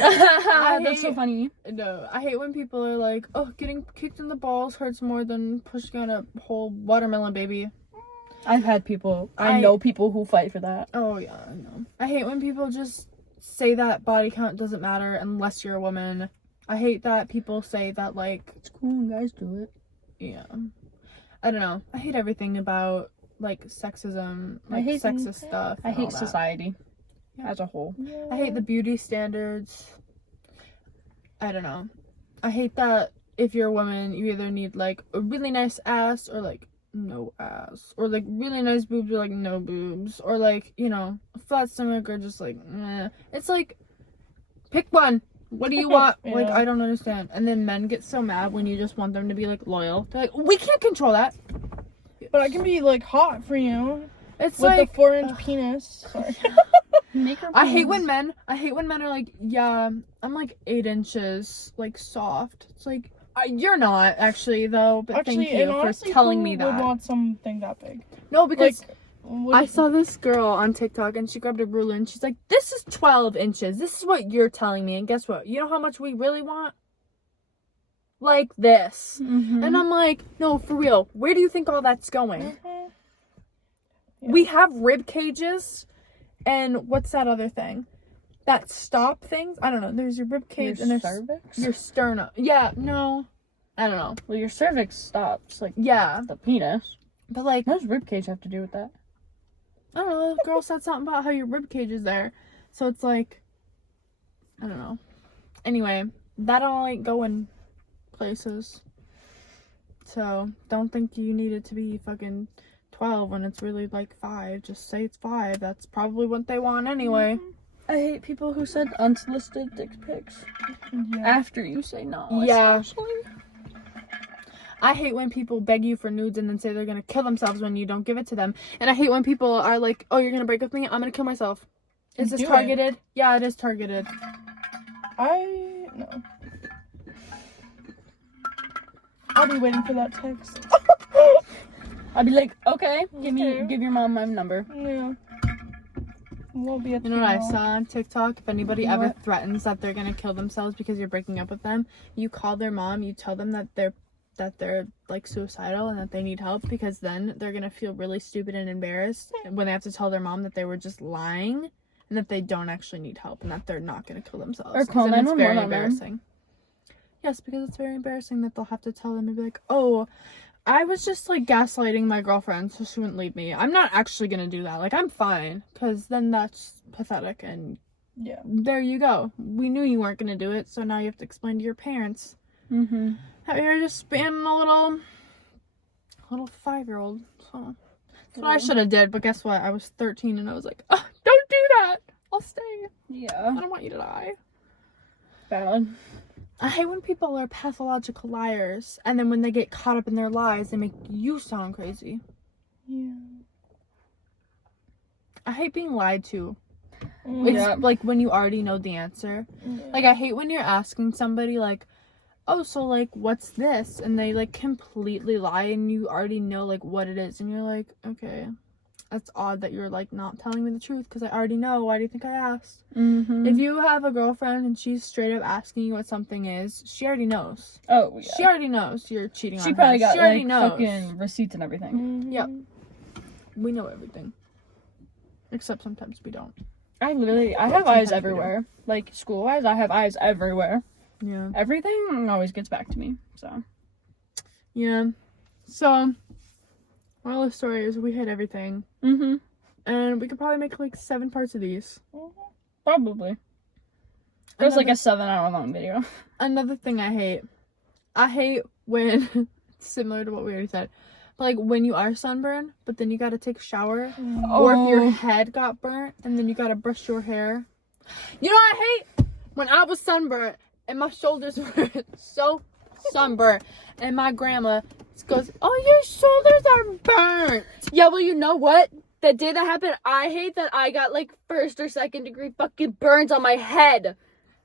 I That's so hate- funny. No, I hate when people are like, oh, getting kicked in the balls hurts more than pushing on a whole watermelon baby. I've had people, I- I know people who fight for that. Oh, yeah, I know. I hate when people just say that body count doesn't matter unless you're a woman. I hate that people say that, like, It's cool when guys do it. yeah. I don't know. I hate everything about, like, sexism, like, hate- sexist stuff. I and all hate that. society Yeah. as a whole. I hate the beauty standards. I don't know. I hate that if you're a woman, you either need, like, a really nice ass or, like, no ass. Or, like, really nice boobs or, like, no boobs. Or, like, you know, a flat stomach or just, like, meh. It's like, pick one. What do you want? Like, Yeah. I don't understand. And then men get so mad when you just want them to be, like, loyal. They're like, we can't control that. But I can be like hot for you It's with like... the 4-inch penis. Sorry. Make her I hate when men are like, yeah, I'm like 8 inches, like soft. It's like, you're not actually though, but Actually, thank you and for honestly, telling who me would that. want something that big? No, because Like, what I is- saw this girl on TikTok and she grabbed a ruler and she's like, this is 12 inches. This is what you're telling me. And guess what? You know how much we really want? Like this. Mm-hmm. And I'm like, no, for real. Where do you think all that's going? Mhm. Yeah. We have rib cages and what's that other thing? That stop things? I don't know. There's your rib cage and your there's cervix? your sternum. Yeah, no. I don't know. Well, your cervix stops, like, Yeah. the penis. But like, What does ribcage have to do with that? I don't know. The girl said something about how your rib cage is there. So it's like, I don't know. Anyway, that all ain't going places. So don't think you need it to be fucking 12 when it's really like 5. Just say it's 5. That's probably what they want anyway. I hate people who send unsolicited dick pics Yeah. after you say no. Yeah. Especially. I hate when people beg you for nudes and then say they're gonna kill themselves when you don't give it to them. And I hate when people are like, oh, you're gonna break up with me? I'm gonna kill myself. Is this Do it. targeted? Yeah, it is targeted. No. I'll be waiting for that text. I'd be like, okay, Okay. give your mom my number. Yeah. Won't be a You know what I thing. saw on TikTok? If anybody ever What? threatens that they're gonna kill themselves because you're breaking up with them, you call their mom, you tell them that they're like suicidal and that they need help, because then they're gonna feel really stupid and embarrassed when they have to tell their mom that they were just lying and that they don't actually need help and that they're not gonna kill themselves. Or call 'Cause then it's 911 very on them. embarrassing. Yes, because it's very embarrassing that they'll have to tell them and be like, oh, I was just like gaslighting my girlfriend so she wouldn't leave me. I'm not actually gonna do that. Like, I'm fine, because then that's pathetic. And Yeah. there you go. We knew you weren't gonna do it, so now you have to explain to your parents Mm-hmm. that you're just being a little 5-year-old. So that's what I should have did. But guess what? I was 13 and I was like, oh, don't do that. I'll stay. I Yeah. don't want you to die. Valid. I hate when people are pathological liars, and then when they get caught up in their lies, they make you sound crazy. Yeah. I hate being lied to. Mm. It's Yeah. like when you already know the answer. Like, I hate when you're asking somebody, like, oh, so, like, what's this? And they, like, completely lie, and you already know, like, what it is. And you're like, okay, that's odd that you're, like, not telling me the truth, because I already know. Why do you think I asked? Mm-hmm. If you have a girlfriend and she's straight up asking you what something is, she already knows. Oh, yeah. She already knows you're cheating on She her. probably got, she already like, knows. fucking receipts and everything. Mhm. Yep. We know everything. Except sometimes we don't. I have eyes everywhere. Like, school-wise, I have eyes everywhere. Yeah. Everything always gets back to me, so. Yeah. So, moral of the story is we hate everything. Mm-hmm. And we could probably make like 7 parts of these. Probably. It was like a 7-hour long video. Another thing I hate when, similar to what we already said, like when you are sunburned, but then you gotta take a shower. Or if your head got burnt and then you gotta brush your hair. You know what I hate? When I was sunburnt and my shoulders were so sunburnt and my grandma goes, oh, your shoulders are burnt. Yeah, well, you know what? The day that happened, I hate that I got like 1st or 2nd degree fucking burns on my head.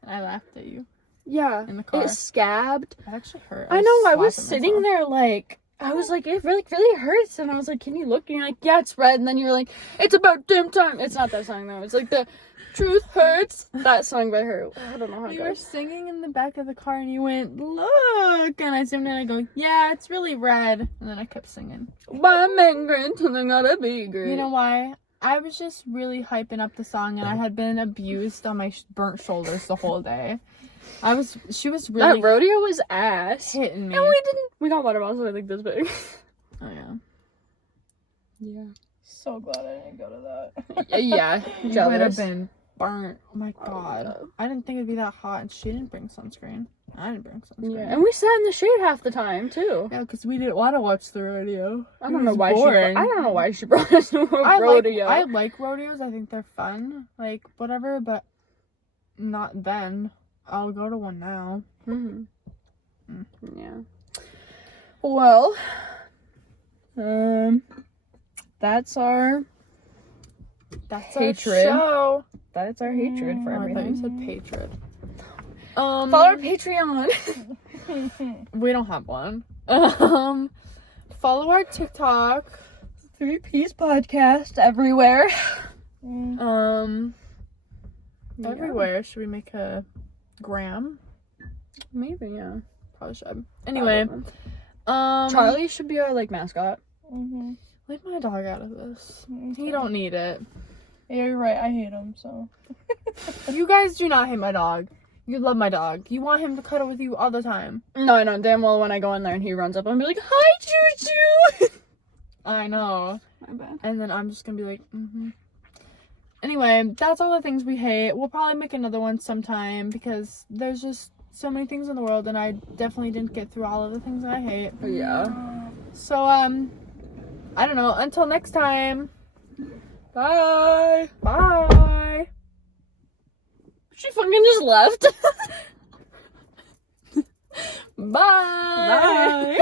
And I laughed at you Yeah. in the car. It scabbed. That actually hurt. I know, I was slapping sitting myself. there like, I was like, it really hurts. And I was like, can you look? And you're like, yeah, it's red. And then you're like, it's about damn time. It's not that song though. It's like the Truth Hurts. That song by her. I don't know how it You were goes. singing in the back of the car and you went, look. And I zoomed in and I go, yeah, it's really red. And then I kept singing. Why I'm great and I gotta be great. You know why? I was just really hyping up the song and I had been abused on my burnt shoulders the whole day. She was really that rodeo was ass. hitting me. And we got water bottles that are like this big. Oh, yeah. Yeah. So glad I didn't go to that. Yeah. You would have Jealous. been burnt. Oh my I god. would've. I didn't think it'd be that hot and she didn't bring sunscreen. I didn't bring sunscreen. Yeah. And we sat in the shade half the time too. Yeah, because we didn't want to watch the rodeo. I It don't know was why boring. I don't know why she brought us to a I rodeo. like rodeos. I think they're fun. Like, whatever, but not then. I'll go to one now. Mhm. Mm. Yeah. Well, that's our That's Hatred. our show. hatred for Oh, I thought you everything. said hatred. Follow our Patreon. We don't have one. Follow our TikTok. 3Ps podcast everywhere. Yeah. Everywhere. Should we make a gram? Maybe, yeah. Probably should. Anyway, Charlie should be our like mascot. Mhm. leave my dog out of this. He don't need it. Yeah, you're right. I hate him, so. You guys do not hate my dog. You love my dog. You want him to cuddle with you all the time. No, I know damn well when I go in there and he runs up, I'm be like, "Hi, Choo Choo." I know. My bad. And then I'm just gonna be like, Anyway, that's all the things we hate. We'll probably make another one sometime because there's just so many things in the world, and I definitely didn't get through all of the things I hate. Yeah. So, I don't know. Until next time. Bye. Bye. She fucking just left. Bye. Bye.